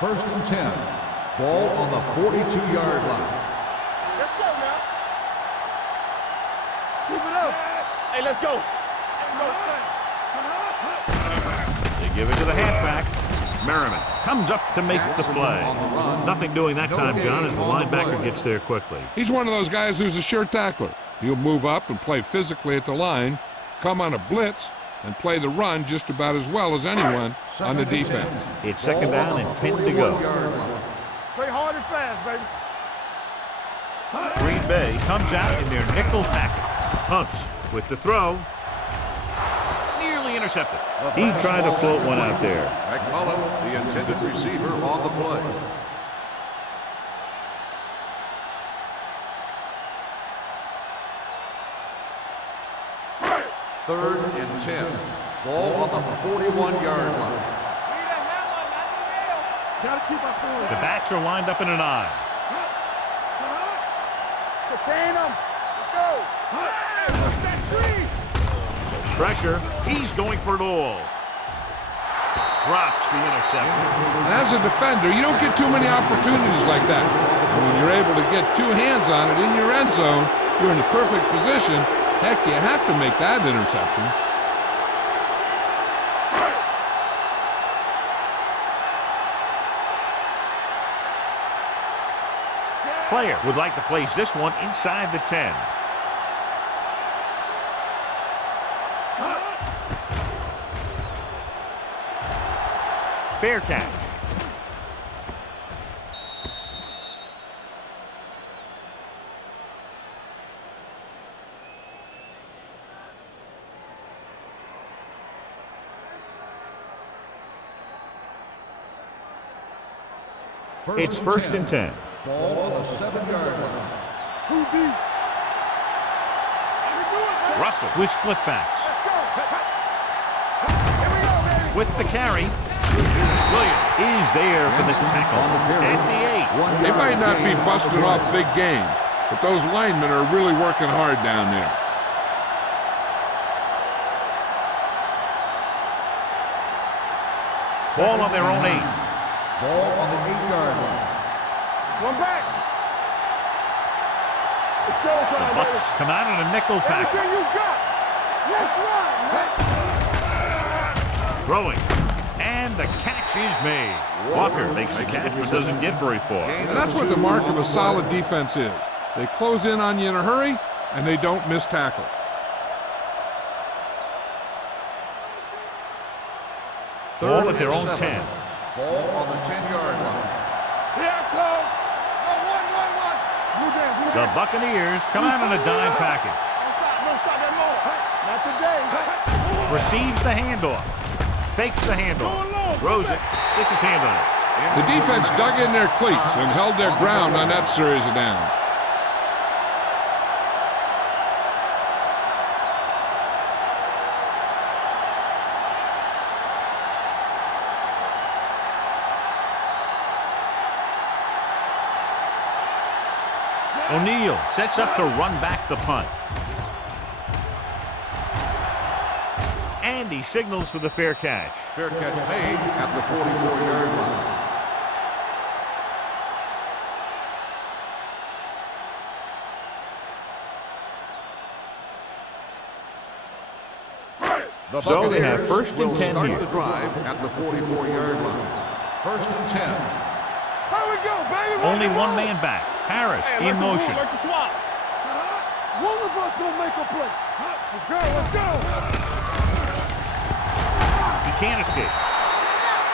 First and 10. Ball on the 42-yard line. Let's go now. Keep it up. Hey, let's go. They give it to the halfback. Merriman comes up to make the play. Nothing doing that time, John, as the linebacker gets there quickly. He's one of those guys who's a sure tackler. He'll move up and play physically at the line, come on a blitz, and play the run just about as well as anyone on the defense. It's second down and 10 to go. Play hard and fast, baby. Green Bay comes out in their nickel package. Hunts with the throw. Nearly intercepted. He tried to float one out there. McMullen, the intended receiver, on the play. Third and 10. Ball on the 41-yard line. Gotta keep our points. The backs are lined up in an eye. Contain them. Let's go. Hey, what's that tree? Pressure. He's going for it all. Drops the interception. And as a defender, you don't get too many opportunities like that. And when you're able to get two hands on it in your end zone, you're in a perfect position. Heck, you have to make that interception. Player would like to place this one inside the 10. Fair catch. It's first and 10. Ball on the 7-yard line. Too deep. Russell with split backs. With the carry. Williams is there for the tackle at the 8. They might not be busting off big game, but those linemen are really working hard down there. Ball on their own 8. Ball on the 8-yard line. One back. It's showtime, The Bucks come out in a nickel package. everything you got. Let's run. Throwing. And the catch is made. Walker makes the catch but doesn't get very far. And that's what the mark of a solid defense is. They close in on you in a hurry, and they don't miss tackle. Ball at their own 10. Ball on the 10-yard line. Here I come. One. The Buccaneers come out in a dime package. Don't stop that ball. Not today. Receives the handoff. Fakes the handoff. Throws it. Gets his hand on it. The defense dug in their cleats and held their ground on that series of downs. O'Neal sets up to run back the punt. And he signals for the fair catch. Fair catch made at the 44-yard line. The So they Buccaneers have first and will 10 start here. the drive at the 44-yard line. First and 10. Here we go, baby. Only one man back. Harris in motion. Make the swap. One of us gonna make a play. Let's go, let's go. He can't escape.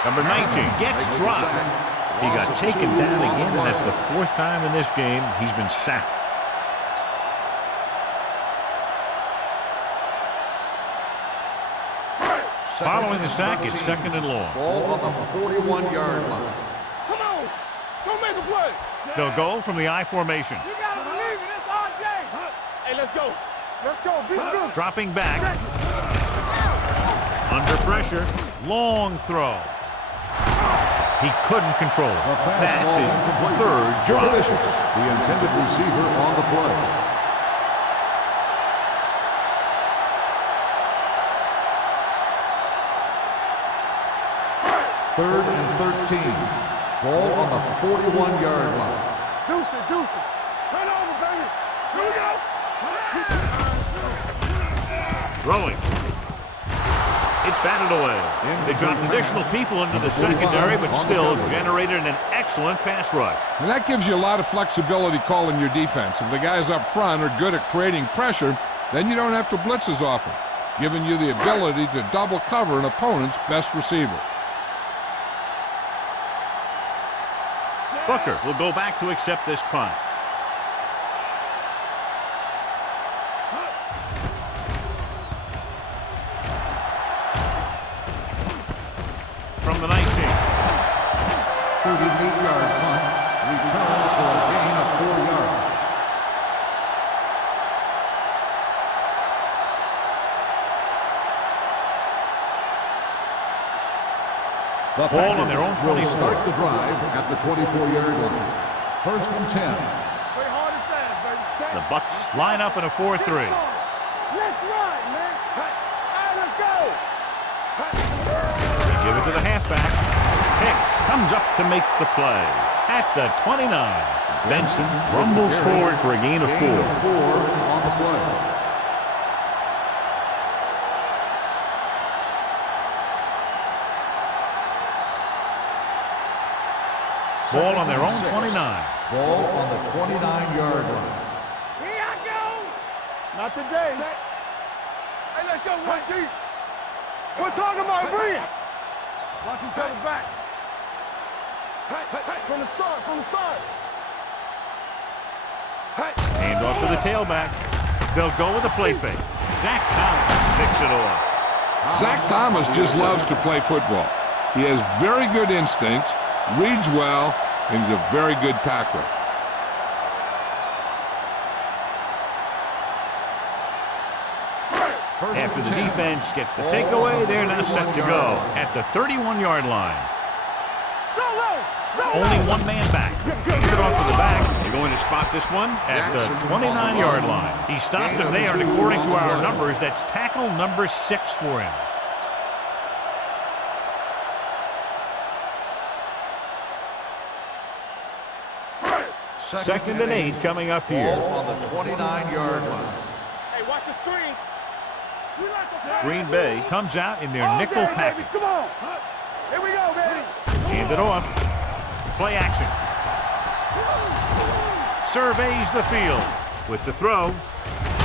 Number 19 gets dropped. He got taken down again, and that's the 4th time in this game he's been sacked. Following the sack, it's 2nd and long. Ball on the 41-yard line. Come on. Don't make a play. They'll go from the I formation. You gotta believe it. It's our game. Hey, let's go. Let's go. Be good. Dropping back. Under pressure. Long throw. He couldn't control it. That's his 3rd drop. The intended receiver on the play. Third and 13. Ball on the 41-yard line. Deuce it, deuce it. Turn over, baby. Here we go. Throwing. It's batted away. They dropped additional people into the secondary, but still generated an excellent pass rush. And that gives you a lot of flexibility calling your defense. If the guys up front are good at creating pressure, then you don't have to blitz as often, giving you the ability to double cover an opponent's best receiver. Booker will go back to accept this punt. From the 19. 38-yard punt. Return for a gain of 4 yards. The Ball on their own 24. will start the drive at the 24-yard line. First and 10. Play hard and fast, baby. The Bucs line up in a 4-3. Let's run, man. All right, let's go. They give it to the halfback. Hicks comes up to make the play. At the 29. Benson rumbles forward for a gain of 4. Gain of 4 on the play. Ball on their own 29. Ball on the 29-yard line. Here I go. Not today. Hey, let's go, one deep. We're talking about bring it. Watch each other back. From the start, from the start. Hands off to the tailback. They'll go with a play fake. Zach Thomas picks it off. Zach Thomas just loves to play football. He has very good instincts, reads well, and he's a very good tackler. After the defense gets the takeaway, they're now set to go at the 31-yard line. Only one man back. Gets it off to the back. They're going to spot this one at the 29-yard line. He stopped him there, and according to our numbers, that's tackle number 6 for him. Second and 8 coming up here. Ball on the 29-yard line. Hey, watch the screen. Green Bay comes out in their nickel package. Come on. Here we go, baby. Hand it off. Play action. Surveys the field. With the throw,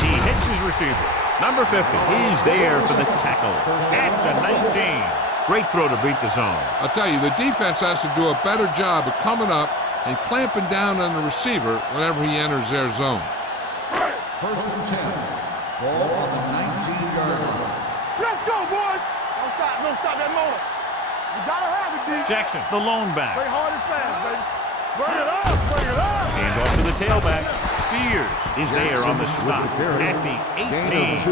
he hits his receiver. Number 50 is there for the tackle at the 19. Great throw to beat the zone. I'll tell you, the defense has to do a better job of coming up and clamping down on the receiver whenever he enters their zone. First and 10. Ball on the 19-yard line. Let's go, boys. Don't stop that motor. You gotta have it, D. Jackson, the lone Play back. hard and fast, baby. Bring it up, bring it up. Hands off to the tailback. Spears is there on the stop at the 18.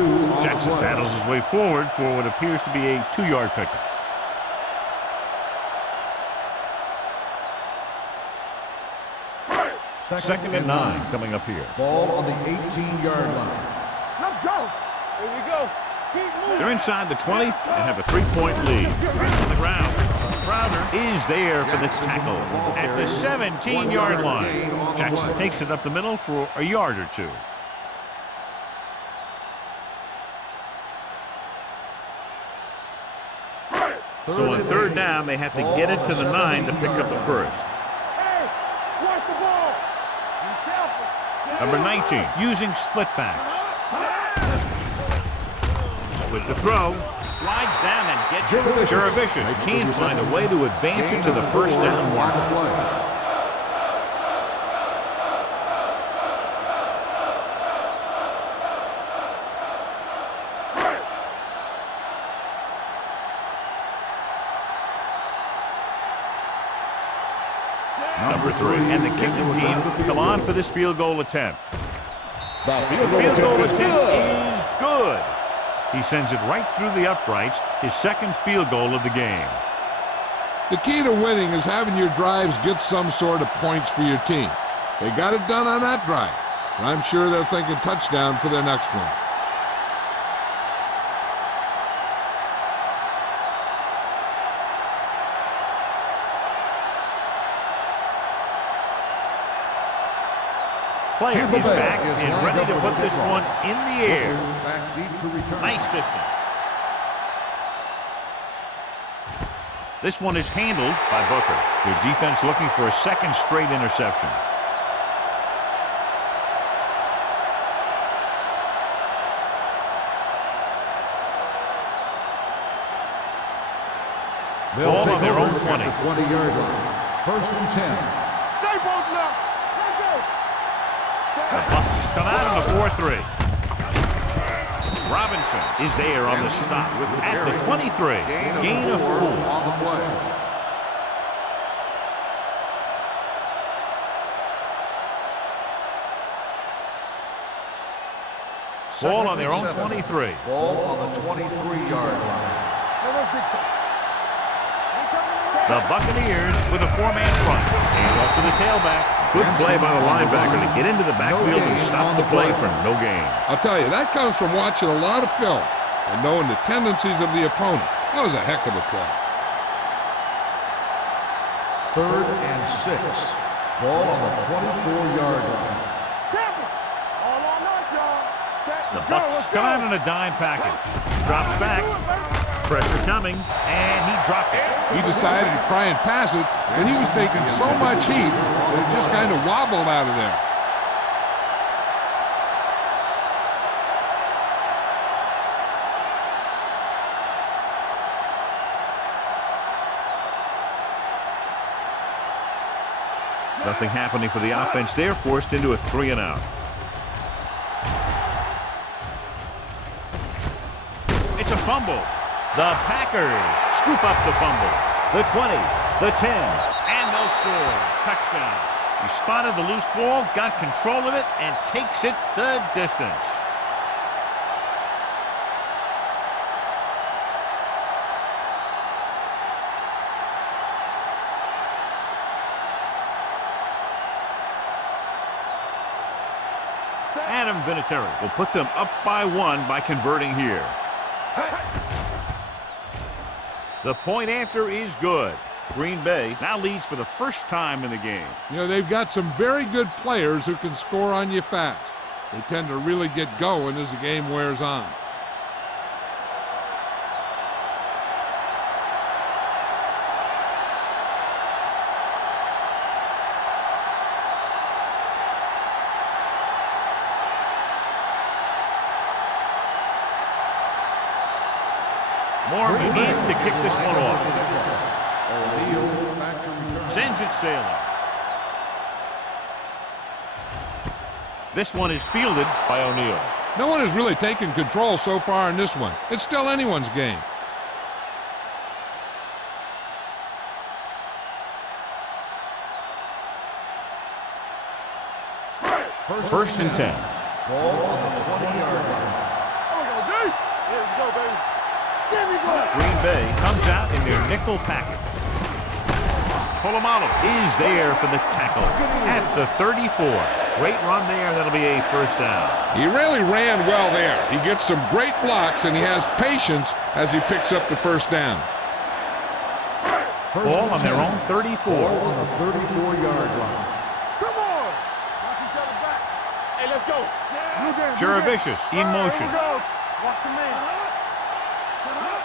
Jackson battles his way forward for what appears to be a 2-yard pickup. Second and 9 coming up here. Ball on the 18-yard line. Let's go. Here we go. They're inside the 20 and have a 3-point lead. On the ground, Crowder is there for the tackle at the 17-yard line. Jackson takes it up the middle for a yard or two. So on third down, they have to get it to the 9 to pick up a first. Watch the ball. Be careful. Number 19, using split backs. With the throw, slides down and gets it. Juravicius can't find a way to advance it to the first down mark. Number 3, and the kicking team come on for this field goal attempt. The field goal attempt is good. He sends it right through the uprights, his second field goal of the game. The key to winning is having your drives get some sort of points for your team. They got it done on that drive, and I'm sure they're thinking touchdown for their next one. Player is back and ready to put this one in the air. Back deep to return. Nice distance. This one is handled by Booker. Their defense looking for a second straight interception. They'll Ball on their own 20. 20-yard line. First and 10. Stay both now. Let's go. The Bucs come out on the 4-3. Robinson is there on the stop at the 23. Gain of 4. On the play. Ball on their own 23. Ball on the 23-yard line. The Buccaneers with a 4-man front. And off to the tailback. Good play by the linebacker to get into the backfield and stop the play for no gain. I'll tell you, that comes from watching a lot of film and knowing the tendencies of the opponent. That was a heck of a play. Third and 6. Ball on the 24-yard line. All on us, y'all. The Bucs come out in a dime package. Drops back. Pressure coming, and he dropped it. He decided to try and pass it, and he was taking so much heat that it just kind of wobbled out of there. Nothing happening for the offense. They're forced into a 3-and-out. It's a fumble. The Packers scoop up the fumble. The 20, the 10, and they'll score. Touchdown. He spotted the loose ball, got control of it, and takes it the distance. Adam Vinatieri will put them up by 1 by converting here. The point after is good. Green Bay now leads for the first time in the game. You know, they've got some very good players who can score on you fast. They tend to really get going as the game wears on. Morgan in to kick this one off. Sends it sailing. This one is fielded by O'Neal. No one has really taken control so far in this one. It's still anyone's game. First and 10. Ball on the 20-yard line. Here we go, baby. Green Bay comes out in their nickel package. Polamalu is there for the tackle at the 34. Great run there. That'll be a first down. He really ran well there. He gets some great blocks, and he has patience as he picks up the first down. Ball on their own 34. Ball on the 34-yard line. Come on. Knock each other back. Hey, let's go. Cherovicius in motion. Here we go. Watch him in.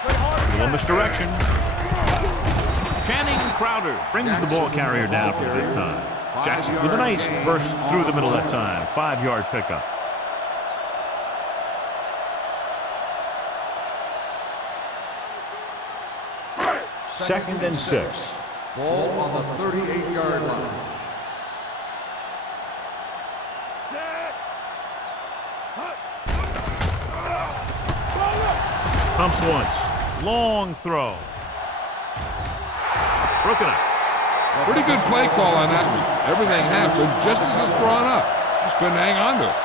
A little misdirection. Channing Crowder brings the ball carrier down for the 5th time. Jackson with a nice burst through the middle that time. 5-yard pickup. Second and 6. Ball on the 38-yard line. Pumps once. Long throw. Broken up. Pretty good play call on that one. Everything happened just as it's drawn up. Just couldn't hang on to it.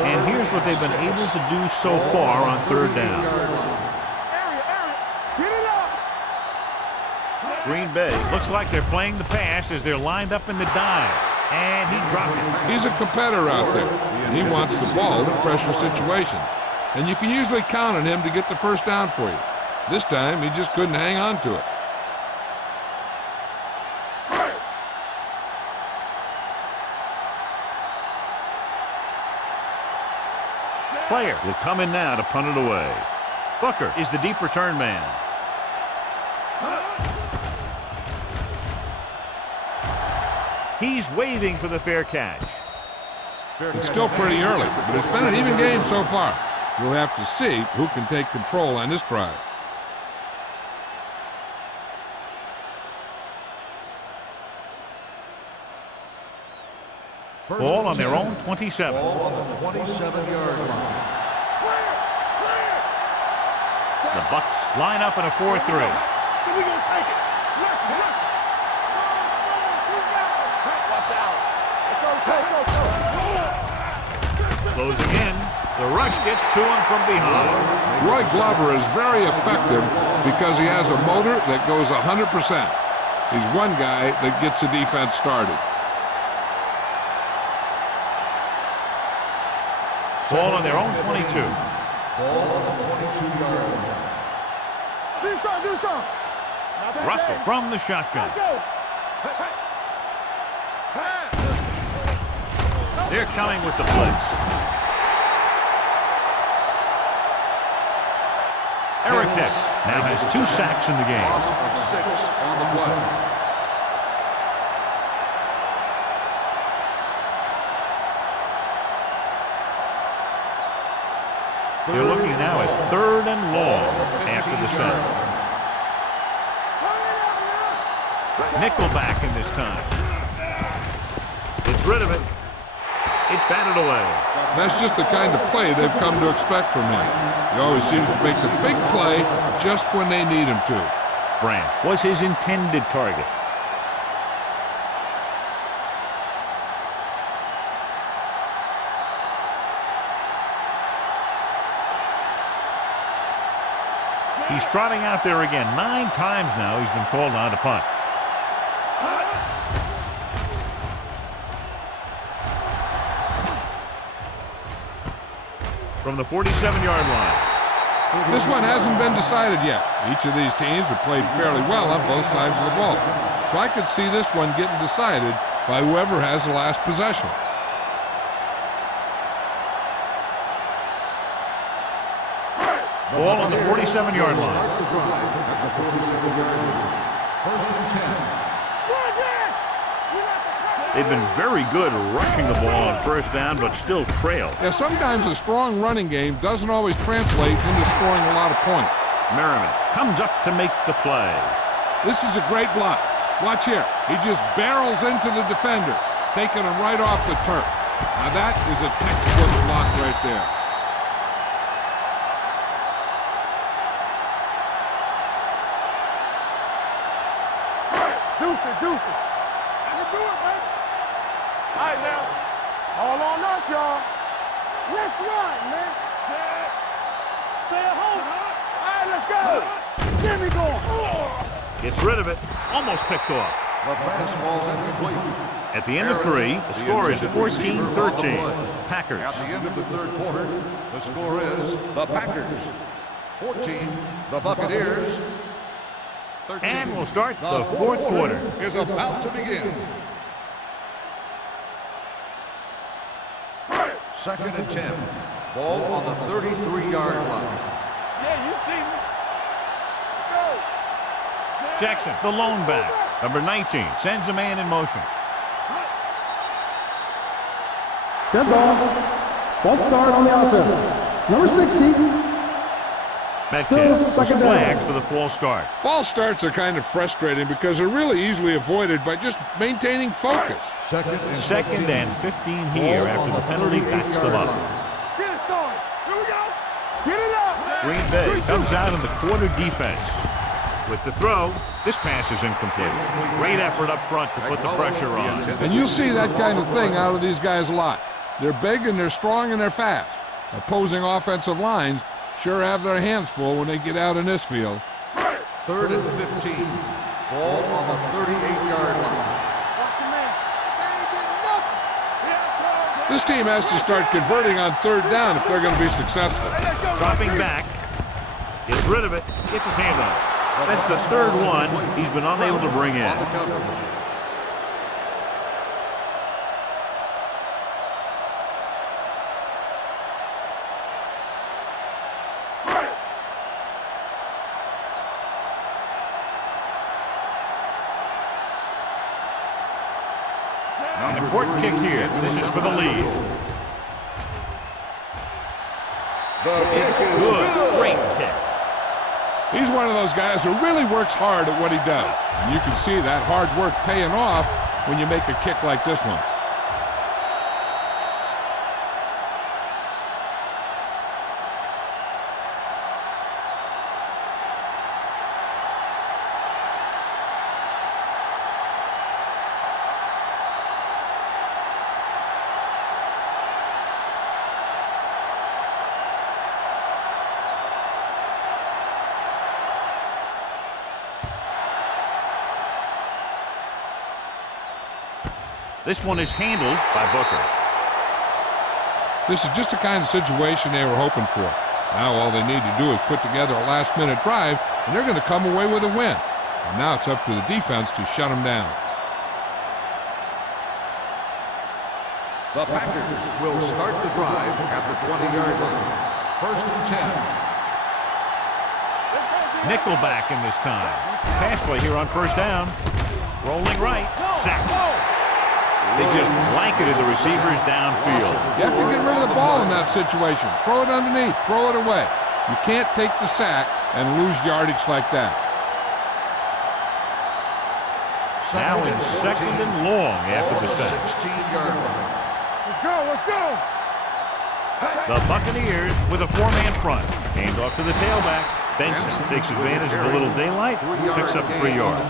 And here's what they've been able to do so far on 3rd down. Green Bay looks like they're playing the pass as they're lined up in the dime. And he dropped it. He's a competitor out there, and he wants the ball in pressure situations. And you can usually count on him to get the first down for you. This time, he just couldn't hang on to it. Player will come in now to punt it away. Booker is the deep return man. He's waving for the fair catch. It's still pretty early, but it's been an even game so far. We'll have to see who can take control on this drive. Ball on their own 27. Ball on the 27-yard line. The Bucs line up in a 4-3. So we gonna take it. Watch out. Let's go. Closing in. The rush gets to him from behind. Roy Glover is very effective because he has a motor that goes 100%. He's one guy that gets the defense started. Ball on their own 22. Ball on the 22-yard line. Do something. Russell from the shotgun. They're coming with the blitz. Eric Hicks now has 2 sacks in the game. Loss of 6 on the play. They're looking now at 3rd and long after the sack. Nickelback in this time. It's rid of it. It's batted away. That's just the kind of play they've come to expect from him. He always seems to make the big play just when they need him to. Branch was his intended target. He's trotting out there again. 9 times now he's been called on to punt. From the 47-yard line. This one hasn't been decided yet. Each of these teams have played fairly well on both sides of the ball. So I could see this one getting decided by whoever has the last possession. Ball on the 47-yard line. Start the drive at the 47-yard line. 1st and 10. They've been very good rushing the ball on 1st down, but still trail. Yeah, sometimes a strong running game doesn't always translate into scoring a lot of points. Merriman comes up to make the play. This is a great block. Watch here. He just barrels into the defender, taking him right off the turf. Now that is a textbook block right there. Deuce it. I can do it, baby. All right, now. All on us, y'all. Let's run, man. Stay at home. All right, let's go. Get me going. Gets rid of it. Almost picked off. The pass ball's incomplete. At the end of 3, the score is 14-13. Packers. At the end of the third quarter, the score is the Packers 14, the Buccaneers 13. And we'll start the fourth quarter. Is about to begin. Second and 10. Ball on the 33-yard line. Yeah, you see me. Let's go. Jackson, the lone back. Number 19, sends a man in motion. Dead ball. False start on the offense. Number 60. Metcalf was second down. flagged for the false start. False starts are kind of frustrating because they're really easily avoided by just maintaining focus. Second and 15 here after the penalty backs them up. Get it started. Here we go. Get it up. Green Bay comes out in the quarter defense. With the throw, this pass is incomplete. Great effort up front to put the pressure on. And you'll see that kind of thing out of these guys a lot. They're big and they're strong and they're fast. Opposing offensive lines sure have their hands full when they get out in this field. Third and 15. Ball on the 38-yard line. Watch your man. They ain't getting nothing. Yeah, This team has to start converting on third down if they're going to be successful. hey, let's go. Dropping back. Gets rid of it. Gets his hand on it. That's the third one he's been unable to bring in. On the coverage. An important kick here. This is for the lead. It's good. Great kick. He's one of those guys who really works hard at what he does. And you can see that hard work paying off when you make a kick like this one. This one is handled by Booker. This is just the kind of situation they were hoping for. Now all they need to do is put together a last-minute drive, and they're going to come away with a win. And now it's up to the defense to shut them down. The Packers will start the drive at the 20-yard line. First and 10. Nickelback in this time. Pass play here on first down. Rolling right. Sack. They just blanketed the receivers downfield. You have to get rid of the ball in that situation. Throw it underneath. Throw it away. You can't take the sack and lose yardage like that. Now in second and long after the sack. 16-yard line. Let's go. Let's go. The Buccaneers with a four-man front. Aimed off to the tailback. Benson takes advantage of a little daylight. Picks up 3 yards.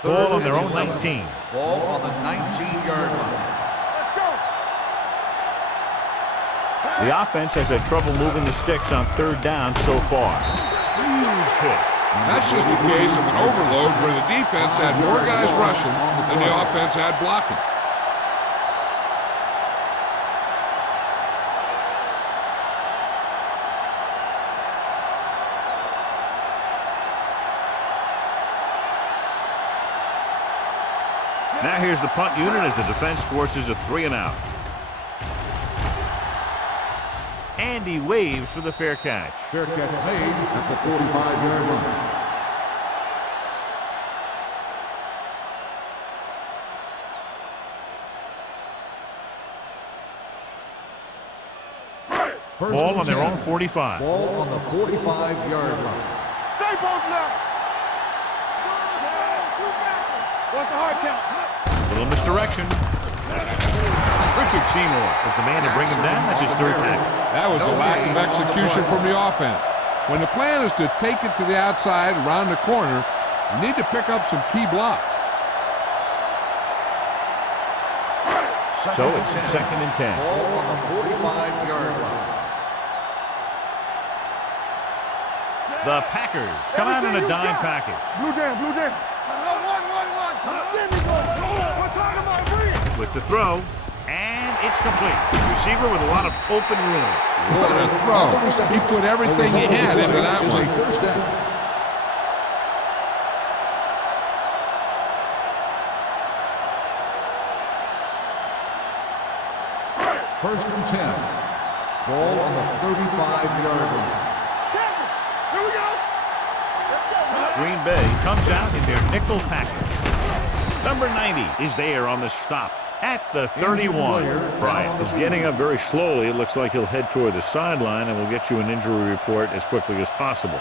Ball on their own 19. Ball on the 19-yard line. Let's go. The offense has had trouble moving the sticks on third down so far. Huge hit. And that's just a case of an overload where the defense had more guys rushing than the offense had blocking. Now here's the punt unit as the defense forces a 3-and-out. And he waves for the fair catch. Fair catch made at the 45-yard line. Ball on their own 45. Ball on the 45-yard line. Stay both now. What's the hard count? Little misdirection. Richard Seymour is the man to bring him down. That's his third tackle. That was a lack of execution from the offense. When the plan is to take it to the outside around the corner, you need to pick up some key blocks. So it's 2nd and 10. Ball on the 45-yard line. The Packers come out in a dime package. Blue down, blue down. There we go. We're talking about Bree. With the throw, and it's complete. Receiver with a lot of open room. What a throw. He put everything he had into that Is one. a first down. First and 10. Ball on the 35-yard line. Here we go. Green Bay comes out in their nickel package. Number 90 is there on the stop at the 31. Bryant is getting up very slowly. It looks like he'll head toward the sideline, and we'll get you an injury report as quickly as possible.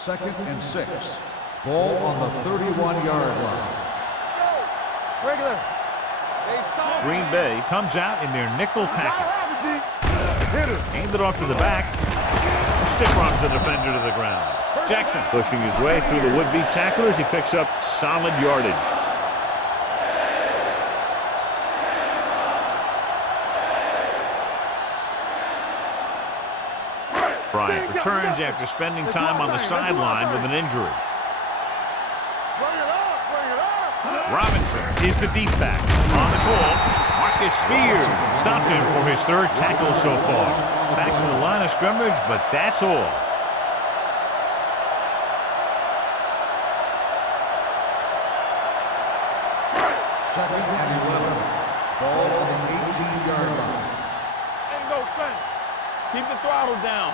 Second and 6. Ball on the 31-yard line. Regular. Green Bay comes out in their nickel package. Hit it. Aimed it off to the back. Stiff arms the defender to the ground. Jackson pushing his way through the would-be tacklers. He picks up solid yardage. Bryant returns after spending time on the sideline with an injury. Bring it up. Bring it up. Robinson is the deep back. On the call, Marcus Spears stopped him for his 3rd tackle so far. Back to the line of scrimmage, but that's all. Second and 11. Ball on the 18-yard line. Ain't no thing. Keep the throttle down.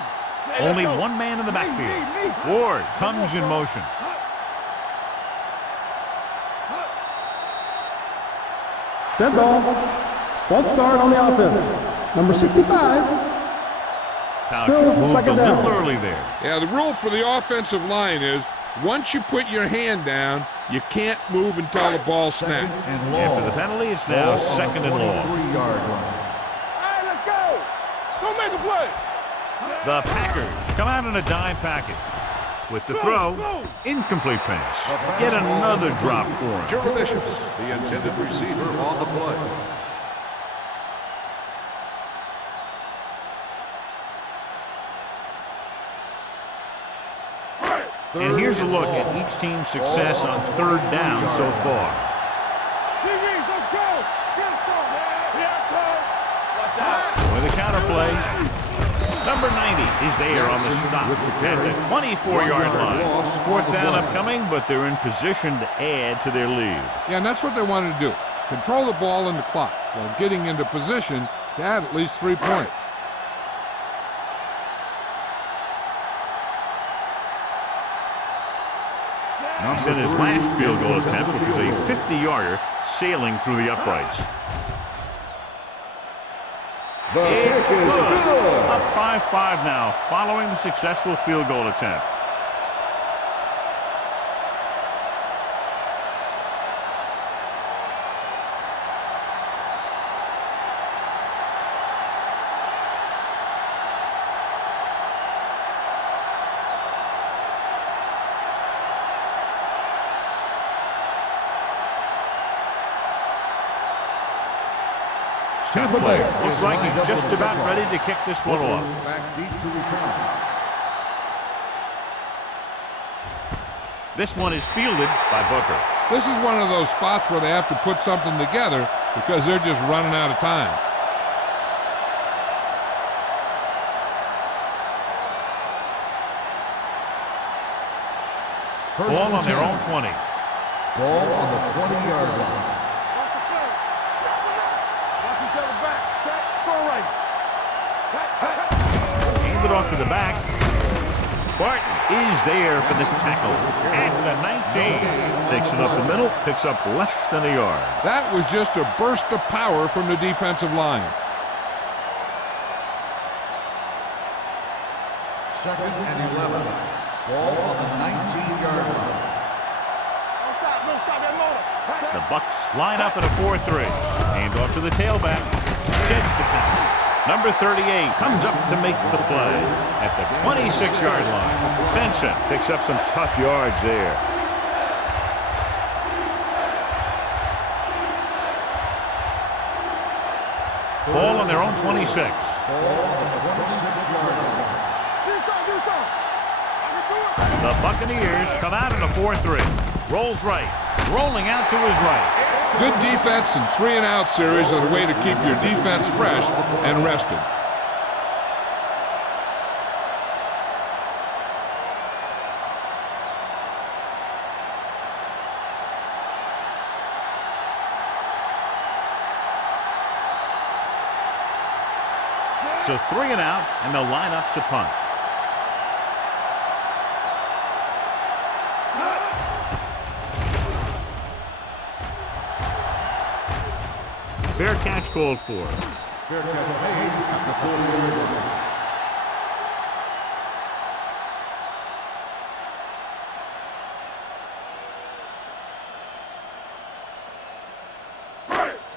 Only one man in the backfield. Ward comes in motion. Dead ball. False start on the offense. Number 65. Still Moved a second little down. early there. Yeah, the rule for the offensive line is once you put your hand down, you can't move until the ball Second snaps. and long. After the penalty, it's now Ball on 2nd the and long. 23-yard line. All right, let's go. Go make a play. The Packers come out in a dime package. With the throw, incomplete pass. Yet another drop for him. Jeremiah, the intended receiver on the play. And here's a look at each team's success on 3rd down so far. DBs, let's go. Get some. With the counter play, number 90 is there on the stop at the 24-yard line. 4th down upcoming, but they're in position to add to their lead. Yeah, and that's what they wanted to do. Control the ball and the clock while getting into position to add at least 3 points. He's in his last field goal attempt, which is a 50-yarder sailing through the uprights. It's good. Up by 5 now, following the successful field goal attempt. Scott player looks like he's just about ready to kick this one off. Back deep to return. This one is fielded by Booker. This is one of those spots where they have to put something together because they're just running out of time. Ball on their own 20. Ball on the 20-yard line. Aimed it off to the back. Barton is there for the tackle at the 19. Takes it up the middle, picks up less than a yard. That was just a burst of power from the defensive line. Second and 11. Ball on the 19-yard line. The Bucks line up at a 4-3. Aimed off to the tailback. Sheds the penalty. Number 38 comes up to make the play at the 26-yard line. Benson picks up some tough yards there. Ball on their own 26. Ball on the 26-yard line. The Buccaneers come out in a 4-3. Rolls right. Rolling out to his right. Good defense and 3-and-out series are the way to keep your defense fresh and rested. So 3-and-out, and they'll line up to punt. Fair catch called for. Fair catch made at the 40-yard line.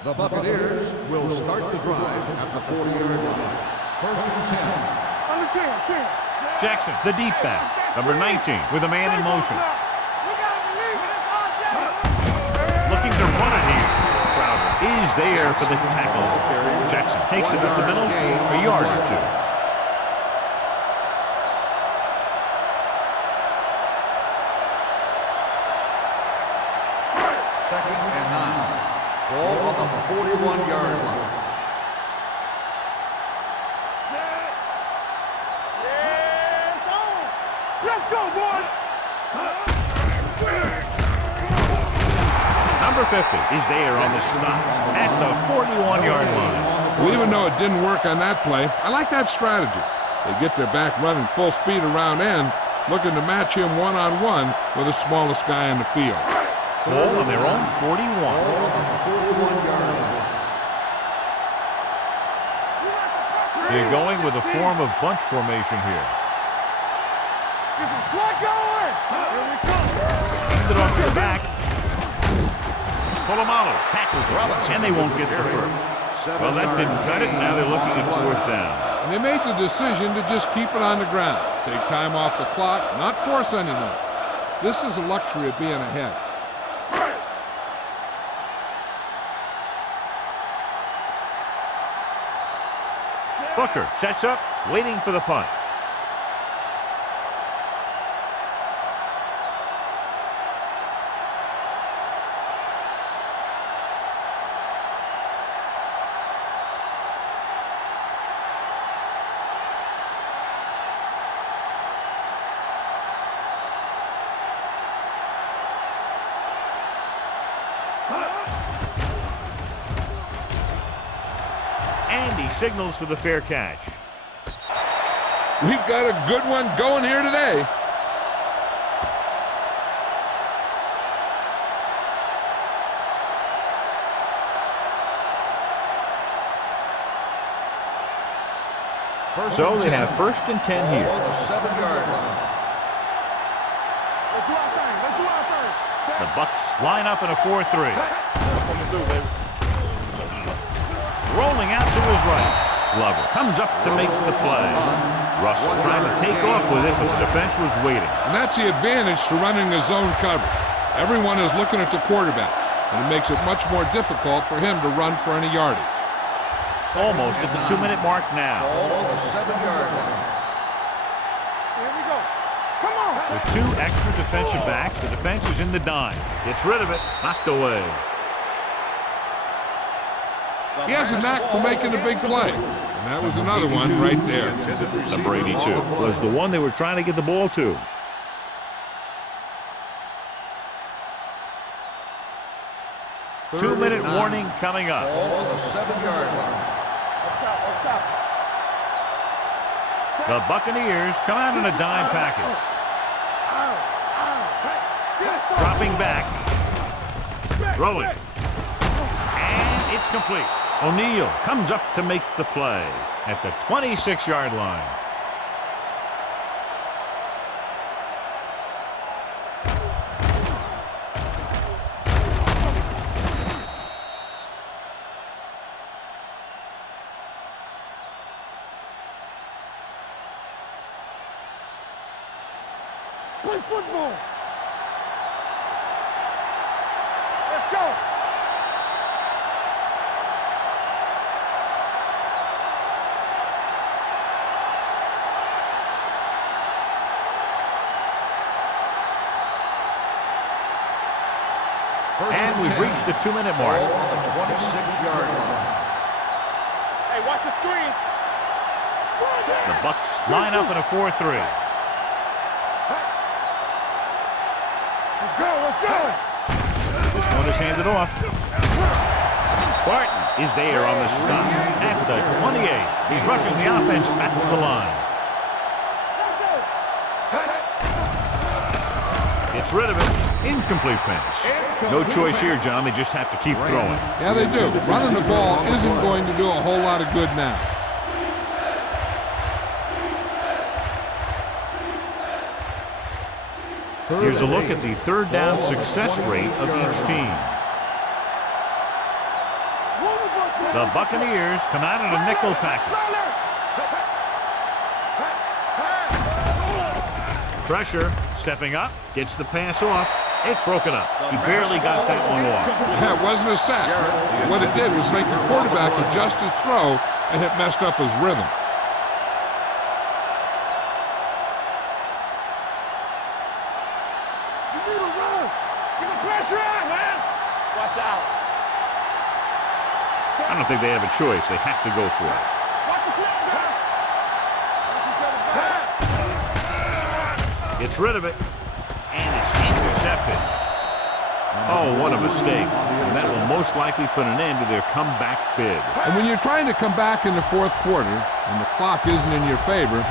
The Buccaneers will start the drive at the 40-yard line. First and 10. Jackson, the deep back. Number 19 with a man in motion. Looking to run it here. Crowder is there for the tackle. Jackson takes it up the middle for a yard or two. Second and 9. Ball on the 41-yard line. Let's go, boys! Number 50 is there on the stop at the 41-yard line. Well, even though it didn't work on that play, I like that strategy. They get their back running full speed around end, looking to match him one-on-one with the smallest guy in the field. Ball on their own 41. Ball on the 41-yard line. They're going with a form of bunch formation here. Get some slot going! Here we come! Hand it off your back. Polamalu tackles it, and they won't get the first. Well, that didn't cut it, and now they're looking at fourth down. And they made the decision to just keep it on the ground. Take time off the clock, not force anything. This is a luxury of being ahead. Booker sets up, waiting for the punt. And he signals for the fair catch. We've got a good one going here today. So they have first and 10 here. Ball on the 7-yard line. Let's do our thing! Let's do our thing! The Bucs line up in a 4-3. Rolling out to his right. Glover comes up to make the play. Russell trying to take off with it, but the defense was waiting. And that's the advantage to running the zone coverage. Everyone is looking at the quarterback, and it makes it much more difficult for him to run for any yardage. Almost at the 2-minute mark now. Ball on the 7-yard line. Here we go! Come on! With two extra defensive backs, the defense is in the dime. Gets rid of it, knocked away. He has a knack for making a big play. And that was another one right there. Number 82 was the one they were trying to get the ball to. Two-minute warning coming up. Ball on the 7-yard line. Up top! The Buccaneers come out in a dime package. Dropping back. Throwing. And it's complete. O'Neal comes up to make the play at the 26-yard line. play football. Let's go. And we've reached the 2-minute mark. Ball on the 26-yard line. Hey, watch the screen. The Bucks line up in a 4-3. Let's go, let's go. This one is handed off. Barton is there on the stop at the 28. He's rushing the offense back to the line. Gets rid of it. Incomplete pass. No choice here, John. They just have to keep throwing. Yeah, they do. Running the ball isn't going to do a whole lot of good now. Here's a look at the third down success rate of each team. The Buccaneers come out in a nickel package. Pressure, stepping up, gets the pass off. It's broken up. He barely got that one off. Yeah, it wasn't a sack. What it did was make the quarterback adjust his throw, and it messed up his rhythm. You need a rush. Get the pressure on, man. Watch out. I don't think they have a choice. They have to go for it. Watch the snap down. Gets rid of it, and it's intercepted. Oh, what a mistake. And that will most likely put an end to their comeback bid. And when you're trying to come back in the fourth quarter and the clock isn't in your favor,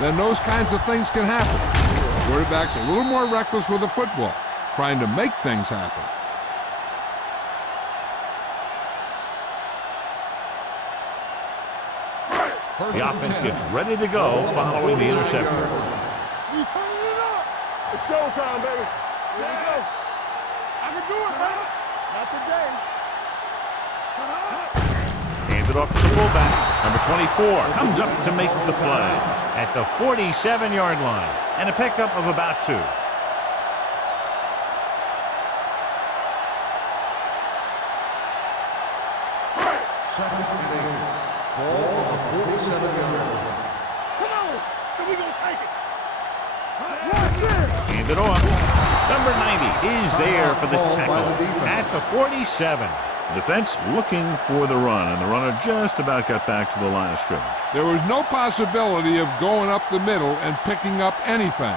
then those kinds of things can happen. The quarterback's a little more reckless with the football, trying to make things happen. The offense gets ready to go following the interception. You turning it up. It's showtime, baby. Here we go. I can do it, man. Not today. Hands it off to the fullback. Number 24 comes up to make the play at the 47-yard line. And a pickup of about 2. Second and 8. Ball on the 47-yard line. Come on. So we going to take it. Hand it off. Number 90 is there for the tackle at the 47. Defense looking for the run, and the runner just about got back to the line of scrimmage. There was no possibility of going up the middle and picking up anything.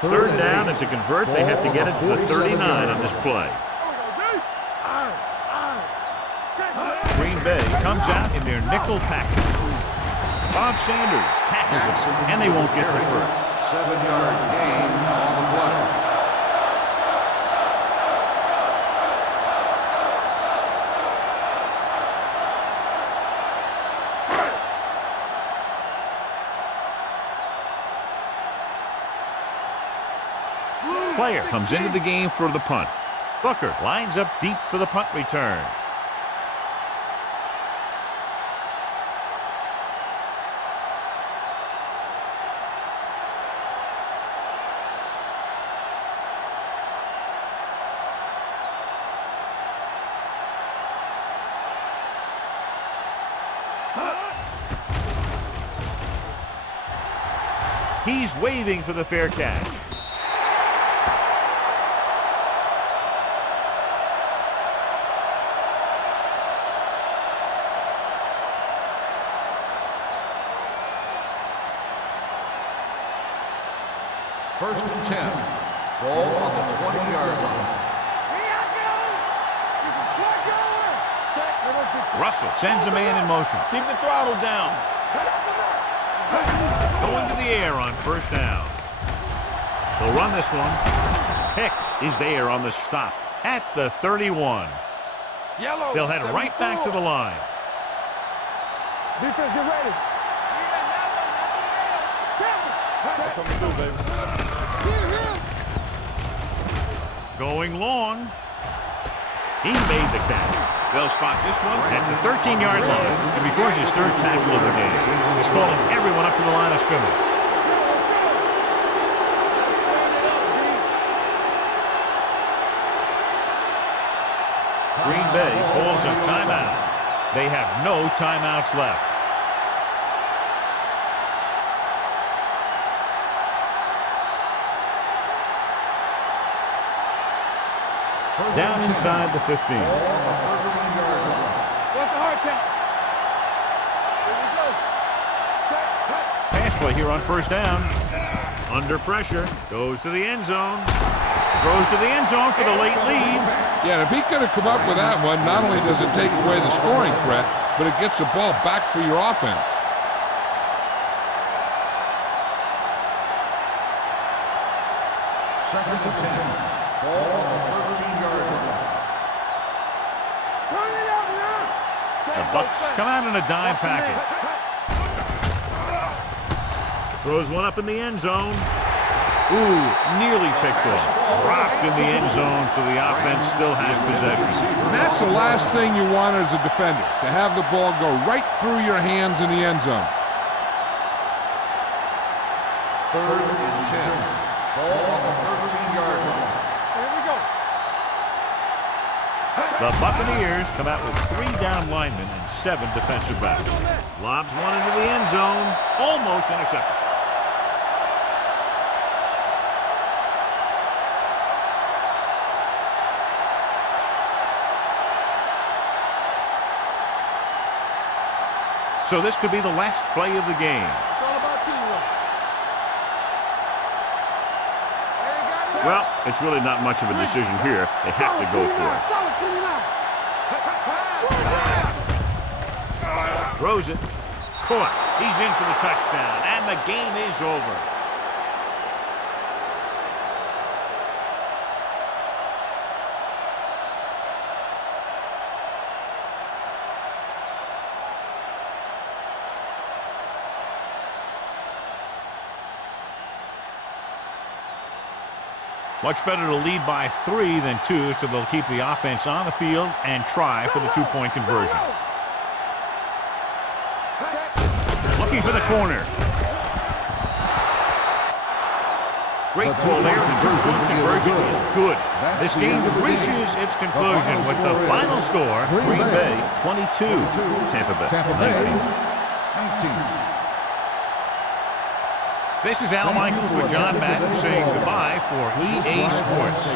Third down, and to convert, they have to get it to the 39 on this play. Green Bay comes out in their nickel package. Bob Sanders tackles it, and they won't get the first. 7-yard gain on the play. Player comes into the game for the punt. Booker lines up deep for the punt return. He's waving for the fair catch. First and 10. Ball on the 20-yard line. Russell sends a man in motion. Keep the throttle down. Going to the air on first down. They'll run this one. Hicks is there on the stop at the 31. Yellow. They'll head right back to the line. Defense, get ready. That's what we do, baby. Going long. He made the catch. They'll spot this one at the 13-yard line. And before his third tackle of the game, he's calling everyone up to the line of scrimmage. Green Bay pulls a timeout. They have no timeouts left. Down inside the 15. What's the hard count? Here we go. Pass play here on first down. Under pressure. Goes to the end zone. Throws to the end zone for the late lead. Yeah, if he could have come up with that one, not only does it take away the scoring threat, but it gets the ball back for your offense. Second and 10. Ball on the 13-yard line. Turn it up now. The Bucs come out in a dime package. Throws one up in the end zone. Ooh, nearly picked off. Dropped in the end zone, so the offense still has possession. And that's the last thing you want as a defender, to have the ball go right through your hands in the end zone. Third and 10. Ball on the 13-yard line. Here we go. The Buccaneers come out with 3 down linemen and 7 defensive backs. Lobs one into the end zone, almost intercepted. So this could be the last play of the game. It's all about teamwork. Well, it's really not much of a decision here. They have to go for it. Solid 29. Throws it. Caught. He's in for the touchdown, and the game is over. Much better to lead by 3 than 2, so they'll keep the offense on the field and try for the 2-point conversion. Looking for the corner. Great call there. The 2-point conversion is good. This game reaches its conclusion with the final score, Green Bay 22, Tampa Bay 19. This is Al Michaels with John Madden saying goodbye for EA Sports.